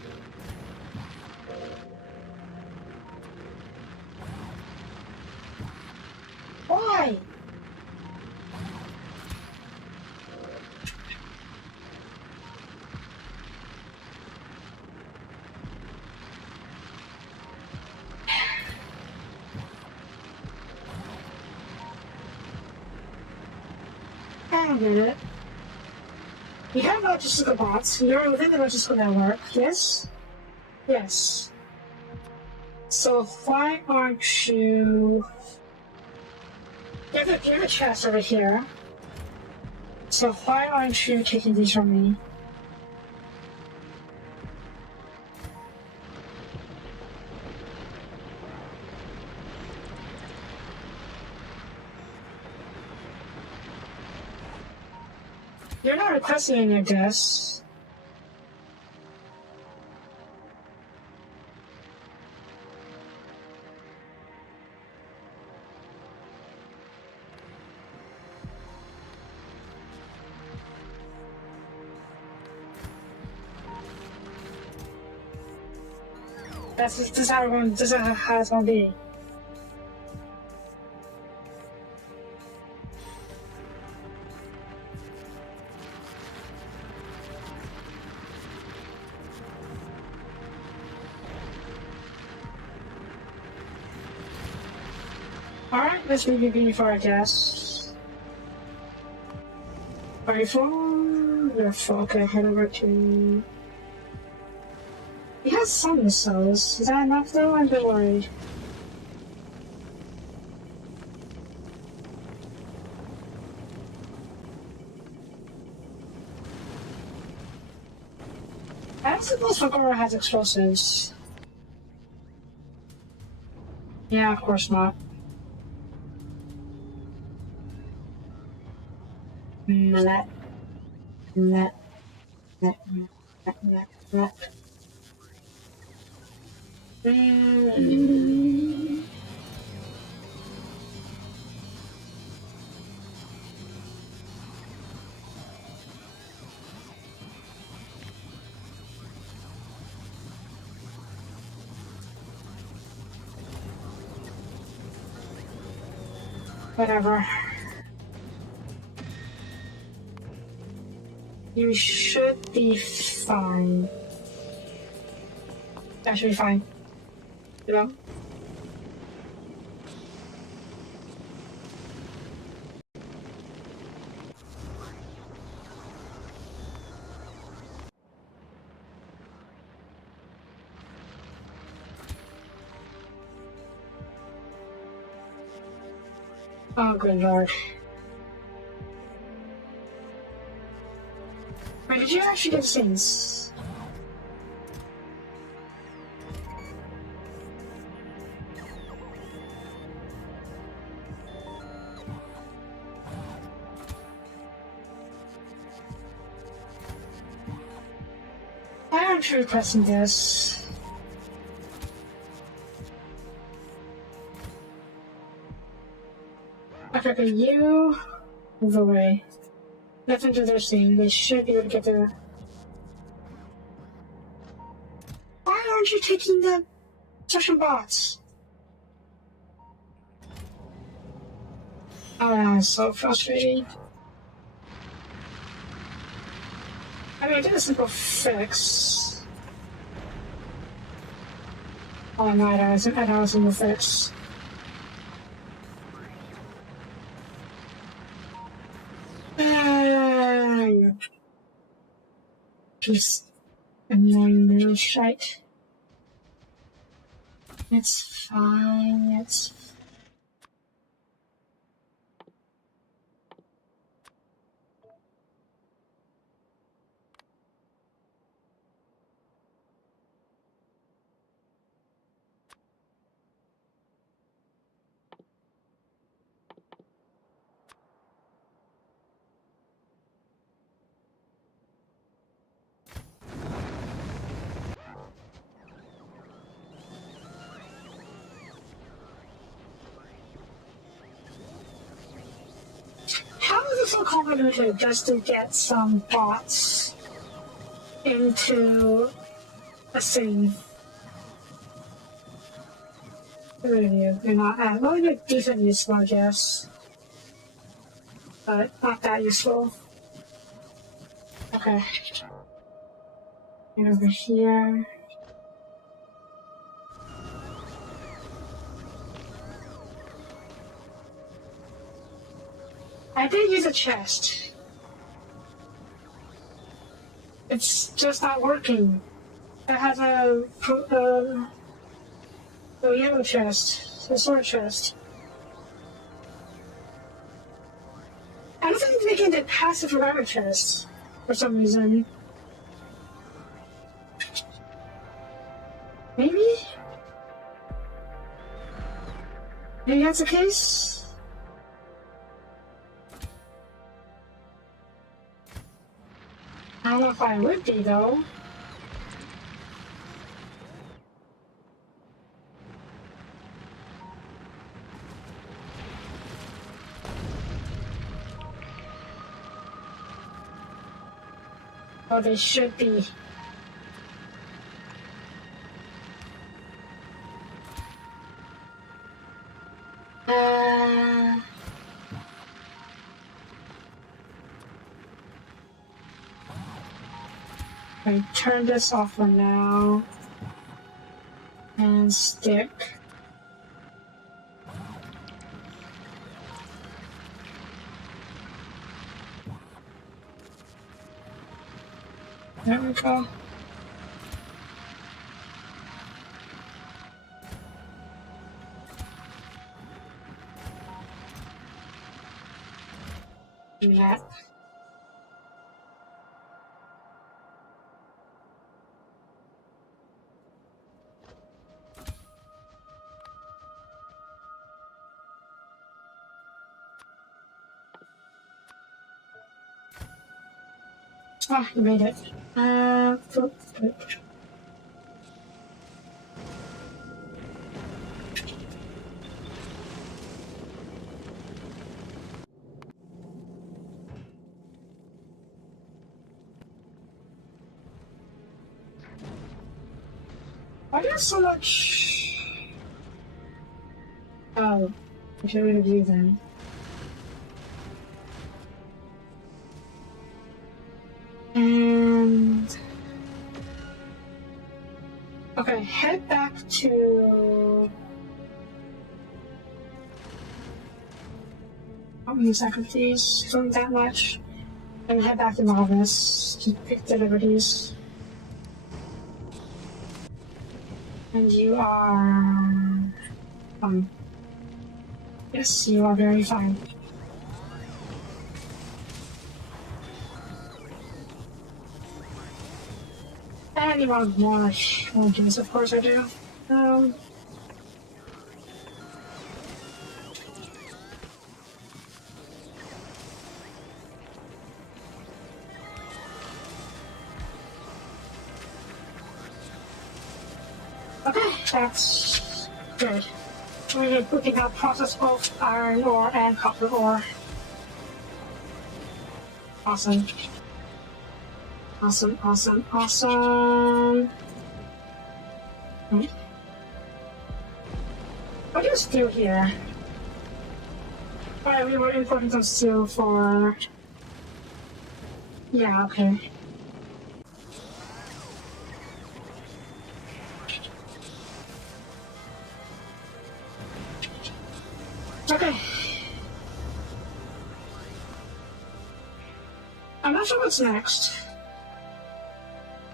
Why? I don't get it. We have logistical bots. You're within the logistical network, yes? Yes. So why aren't you... You have a chest over here. So why aren't you taking these from me? questioning, I guess. This is how it's gonna be. Alright, let's leave you for I guess. Are you full? You're full. Okay, head over to... He has some missiles. Is that enough though? I'm a bit worried. I suppose Factorio has explosives. Yeah, of course not. Let. Whatever. You should be fine. That should be fine. You know? Oh, good lord. Wait, did you actually get scenes? Why aren't you requesting this? Okay, you move away. Nothing to their scene. They should be able to get there. Why aren't you taking the Russian bots? Oh, it's so frustrating. I mean, I did a simple fix. Oh no, I don't have a simple fix. Just annoying little shite. It's fine, it's how is it so convoluted just to get some bots into a scene? Really, you're not well, you're decent useful, I guess. But not that useful. Okay. And over here. I did use a chest. It's just not working. It has a yellow chest, a sword chest. I don't think it's making the passive forever chest for some reason. Maybe? Maybe that's the case? don't know if I would be, though. Oh, they should be. I turn this off for now. And stick. There we go. Yeah. Ah, you made it. Why do you have so much? Oh, I should rid of you then. And okay, head back to. How many seconds these? Don't that much. And head back to Marvis to pick the liberties. And you are fine. Yes, you are very fine. And you want more juice, of course I do. Okay, that's good. We can now process both iron ore and copper ore. Awesome. Awesome, awesome, awesome. What is steel here? Alright, we were importing some steel for... Yeah, okay. Okay. I'm not sure what's next.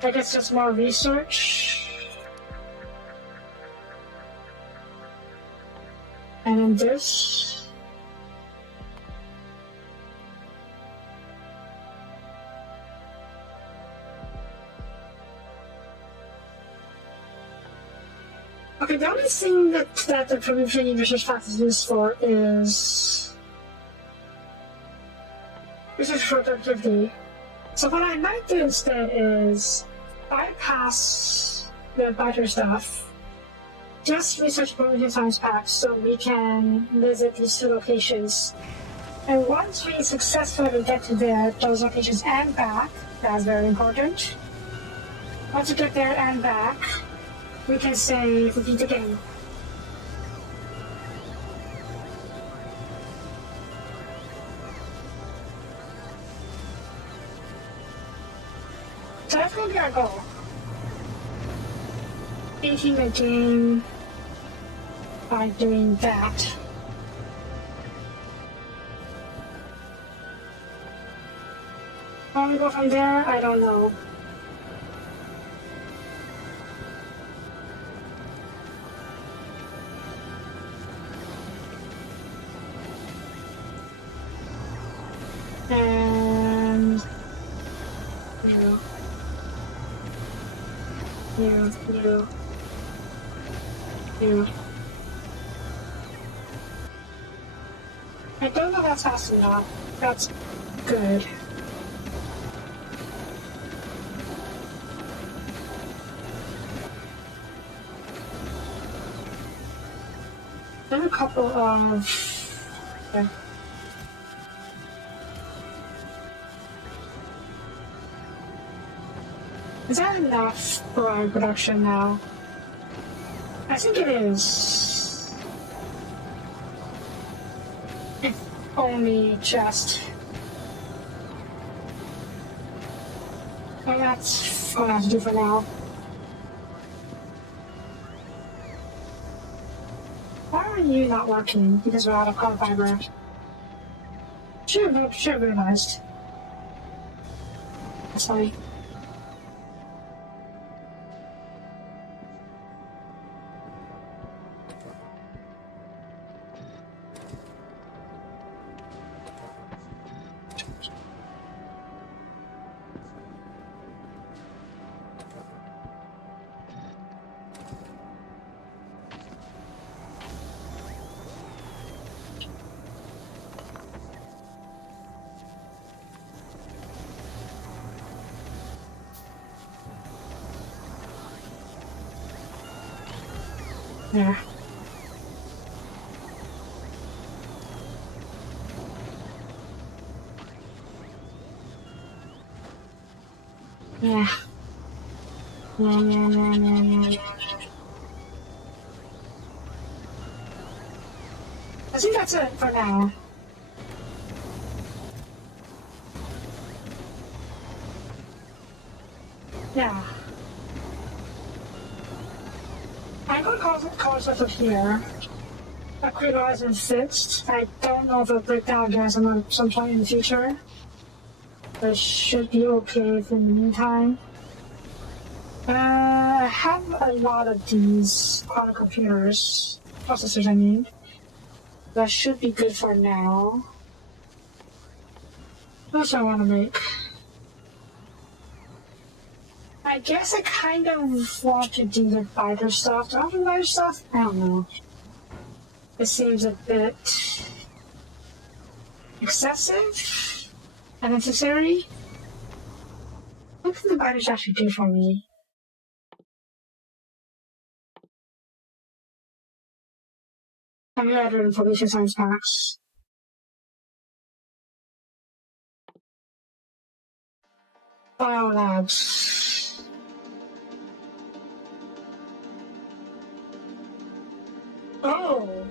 I guess just more research. And then this. Okay, the only thing that the provincial research fact is used for is research productivity. So what I might do instead is bypass the biter stuff, just research provincial science packs so we can visit these two locations. And once we successfully get to those locations and back, that's very important. Once we get there and back, we can say we beat the game. So that's going to be our goal. Beating the game by doing that. How we go from there, I don't know. And you. I don't know if that's fast enough. That's good. And a couple of... Okay. Is that enough for our production now? I think it is. If only just... Well, that's all I have to do for now. Why are you not working? Because we're out of carbon fiber. Should have realized. Sorry. Yeah. Yeah. Yeah. I think that's it for now. Yeah. I'm going to call this up here. Aquilo hasn't fixed. I don't know if it'll break down again at some point in the future. But it should be okay for the meantime. I have a lot of these quantum computers, processors I mean. That should be good for now. What else do I want to make? I guess I kind of want to do the fighter stuff. Do I want to do fighter stuff? I don't know. It seems a bit excessive, unnecessary. What can the fighters actually do for me? I'm not doing information science packs. Biolabs. Oh.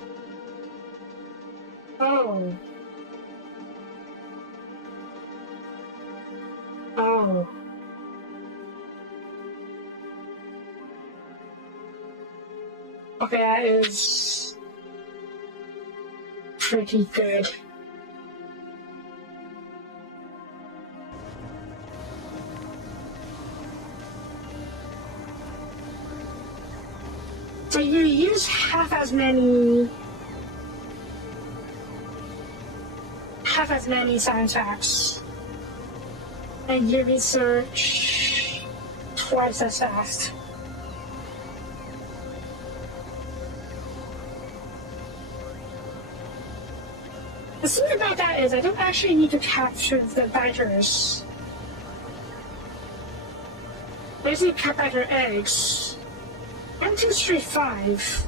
Oh. Oh. Okay, that is pretty good. So you use half as many science facts, and you research twice as fast. The thing about that is I don't actually need to capture the biters. Basically capture eggs. 1, 2, 3, 5.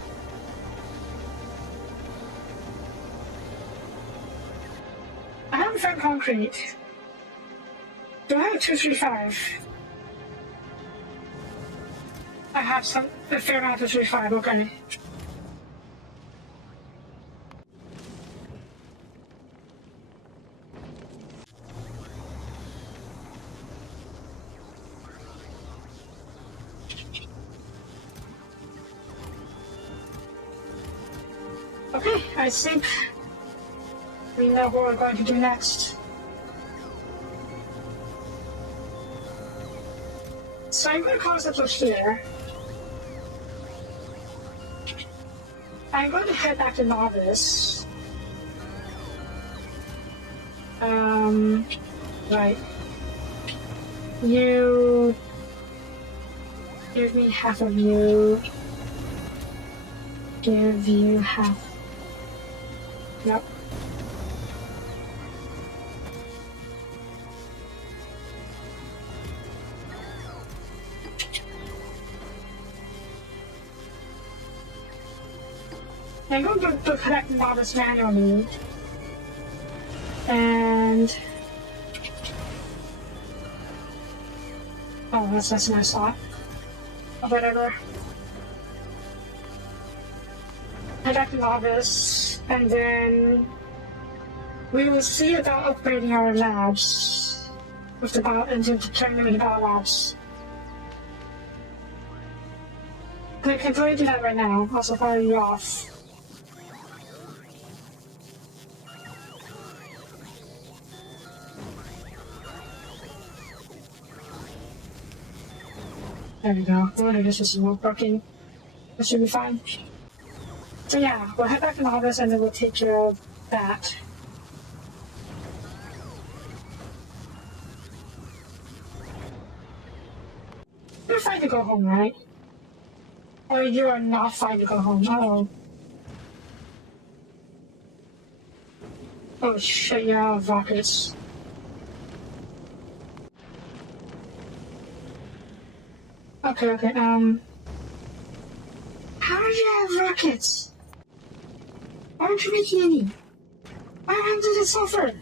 I haven't found concrete. Do I have 2, 3, 5? I have a fair amount of 3, 5, okay. Okay, I think we know what we're going to do next. So I'm going to close up here. I'm going to head back to Novice. Right. You give me half of you. Give you half. Yep. I'm going to connect models manually. And... oh, that's a nice thought. Or whatever. Connect models, and then... we will see about upgrading our labs. With the bio... into turning them into bio labs. I can totally do that right now. Also fire you off. There we go. Wonder this is not working. That should be fine. So yeah, we'll head back to the office and then we'll take care of that. You're fine to go home, right? Or you are not fine to go home. Oh. Oh shit, you're out of rockets. Okay, how do you have rockets? Why aren't you making any? Why aren't you sulfur?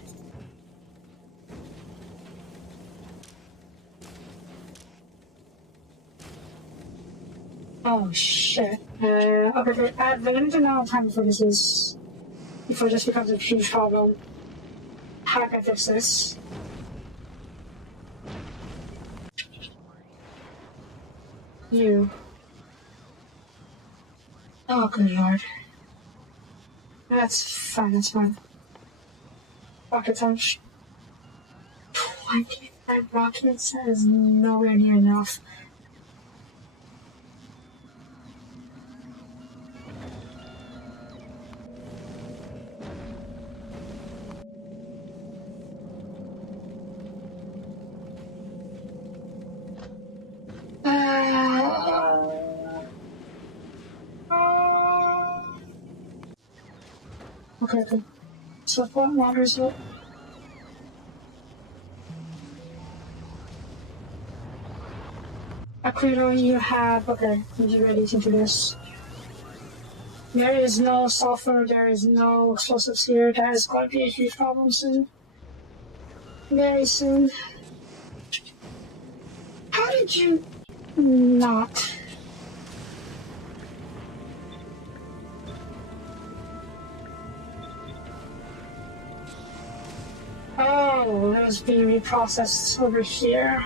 Oh shit. Okay, I have a limited amount of time before this becomes a huge problem. How can I fix this? You. Oh, good lord. That's fine. Rocket launch. 25 rockets? That is nowhere near enough. Okay. So what water is it? Aquilo, you have... okay, you're ready to do this. There is no sulfur, there is no explosives here. That is going to be a huge problem soon. Very soon. How did you not? Oh, it was being reprocessed over here.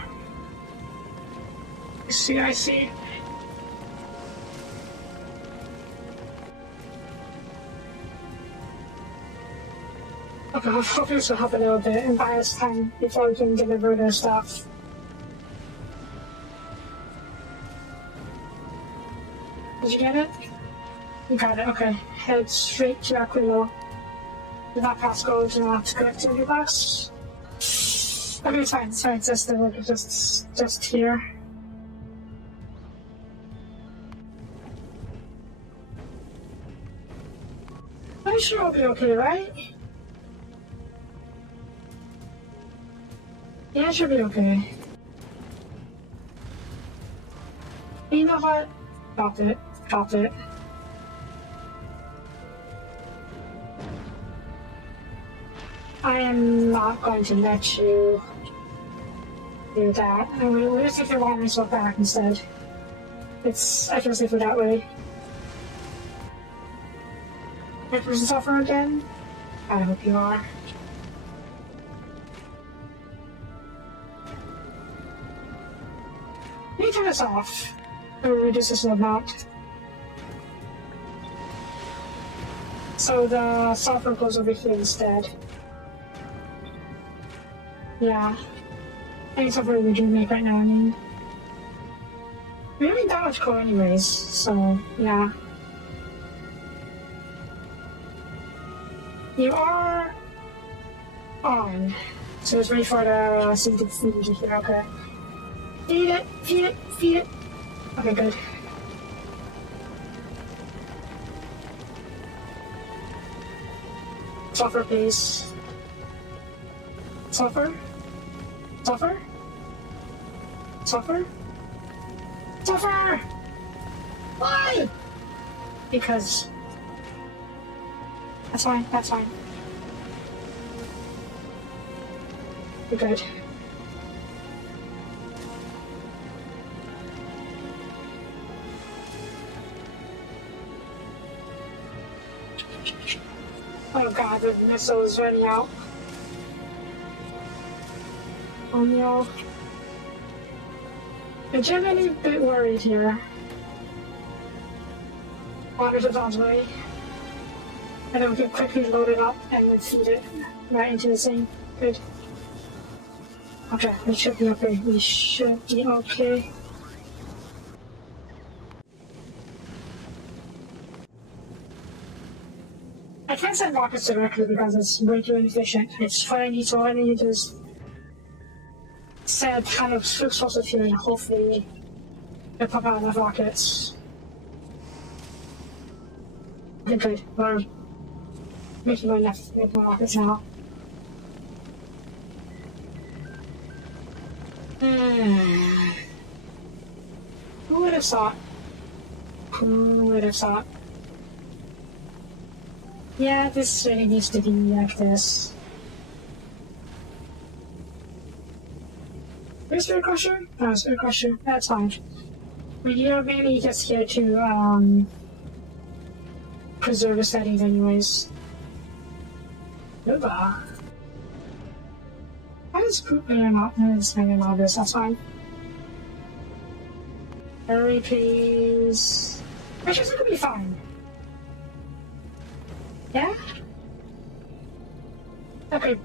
I see. Okay, hopefully this will help a little bit and buy us time before we can deliver their stuff. Did you get it? You got it, okay. Head straight to Aquilo. Do not pass go, do not collect in your box. Okay, it's fine, just here. I'm sure it'll be okay, right? Yeah, it should be okay. You know what? Drop it. I am not going to let you do that. We'll just take your water stuff back instead. I feel safer that way. If there's a sulfur again, I hope you are. Let me turn this off. Or reduce this amount. So the sulfur goes over here instead. Yeah. Any sulfur we do make right now, I mean. We don't need that much coal anyways, so yeah. You are on. So it's ready for the seed to here, okay. Feed it. Okay, good. Sulfur, please. Sulfur? Why? Because That's fine, that's fine. You're good. Oh god, the missile is running out. Oh no. I'm genuinely a bit worried here. Water's on its way. And then we can quickly load it up and then feed it right into the sink. Good. Okay, we should be okay. We should be okay. I can't send rockets directly because it's way too inefficient. It's what I need to do is set kind of explosive here and hopefully it'll pop out enough rockets. Okay, good. We're making enough rockets now. Who would have thought? Who would have thought? Yeah, this really needs to be like this. Where's Spirit Crusher? Oh, Spirit Crusher. That's fine. But you know, maybe just here to preserve the settings anyways. Opa. Why is poop maybe not? It's maybe not this, that's fine. Hurry, please. Actually, it's gonna be fine. Yeah? Okay.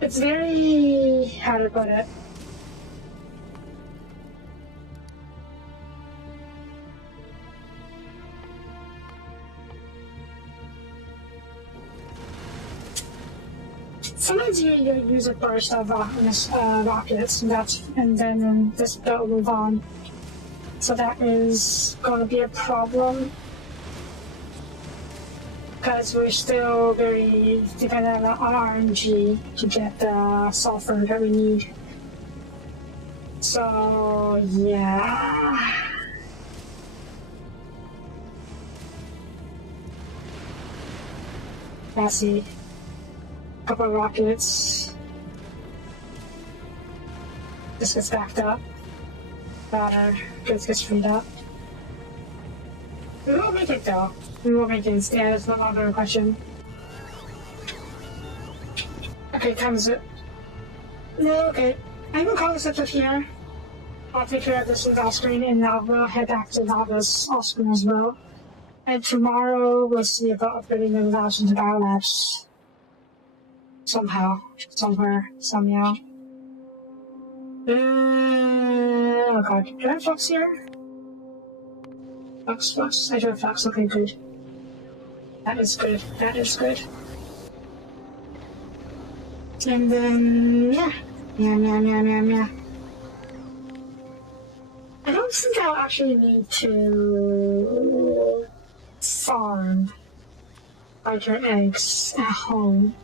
It's very... how to put it? Sometimes you use a burst of rockets, and then this belt will move on. So that is going to be a problem. Because we're still very dependent on RNG to get the sulfur that we need. So, yeah. Let's see. Couple of rockets. This gets backed up. Goods gets freed up. We will make it though. We will make it. Yeah, it's no longer a question. Okay, time's it. No, okay. I'm gonna call this episode here. I'll take care of this with off screen and I'll head back to Nava's off screen as well. And tomorrow we'll see about upgrading the thousands of battle labs. Somehow, somewhere, somehow. Oh god, do I have Fox here? Fox, I do have Fox, okay, good. That is good, that is good. And then, yeah. Yeah. I don't think I'll actually need to farm larger eggs at home.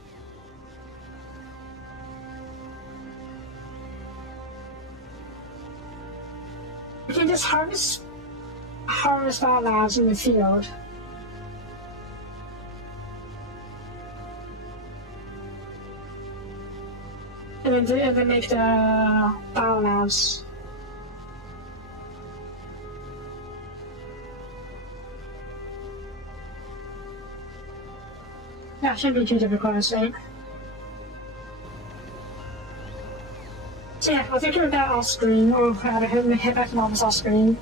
We can just harvest battle labs in the field. And then make the battle labs. Yeah, it shouldn't be too difficult, I think. So yeah, I'll take care of that off screen, or head back to Marvel's off screen,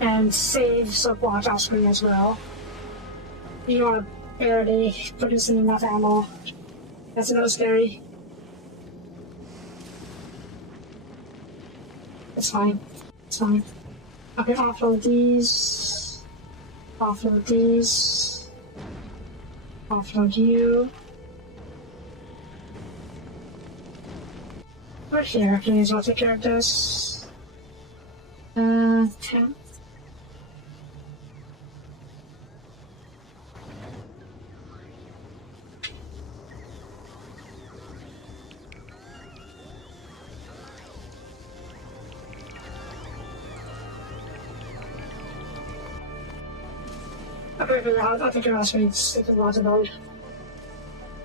and save Soapwatch off screen as well. You are barely producing enough ammo. That's a little scary. It's fine. It's fine. Okay, offload these. Offload these. Offload you. We're here, please. I'll take care of this. 10. Okay, I'll take your last week's. It's a lot of load.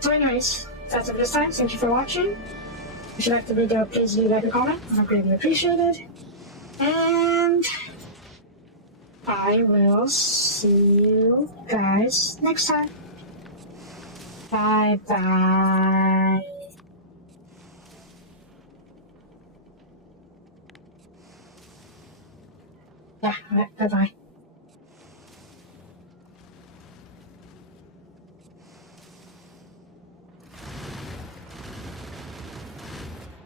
So anyways, that's it for this time. Thank you for watching. If you liked the video, please leave a comment. I greatly appreciate it. And I will see you guys next time. Bye bye. Yeah, bye bye.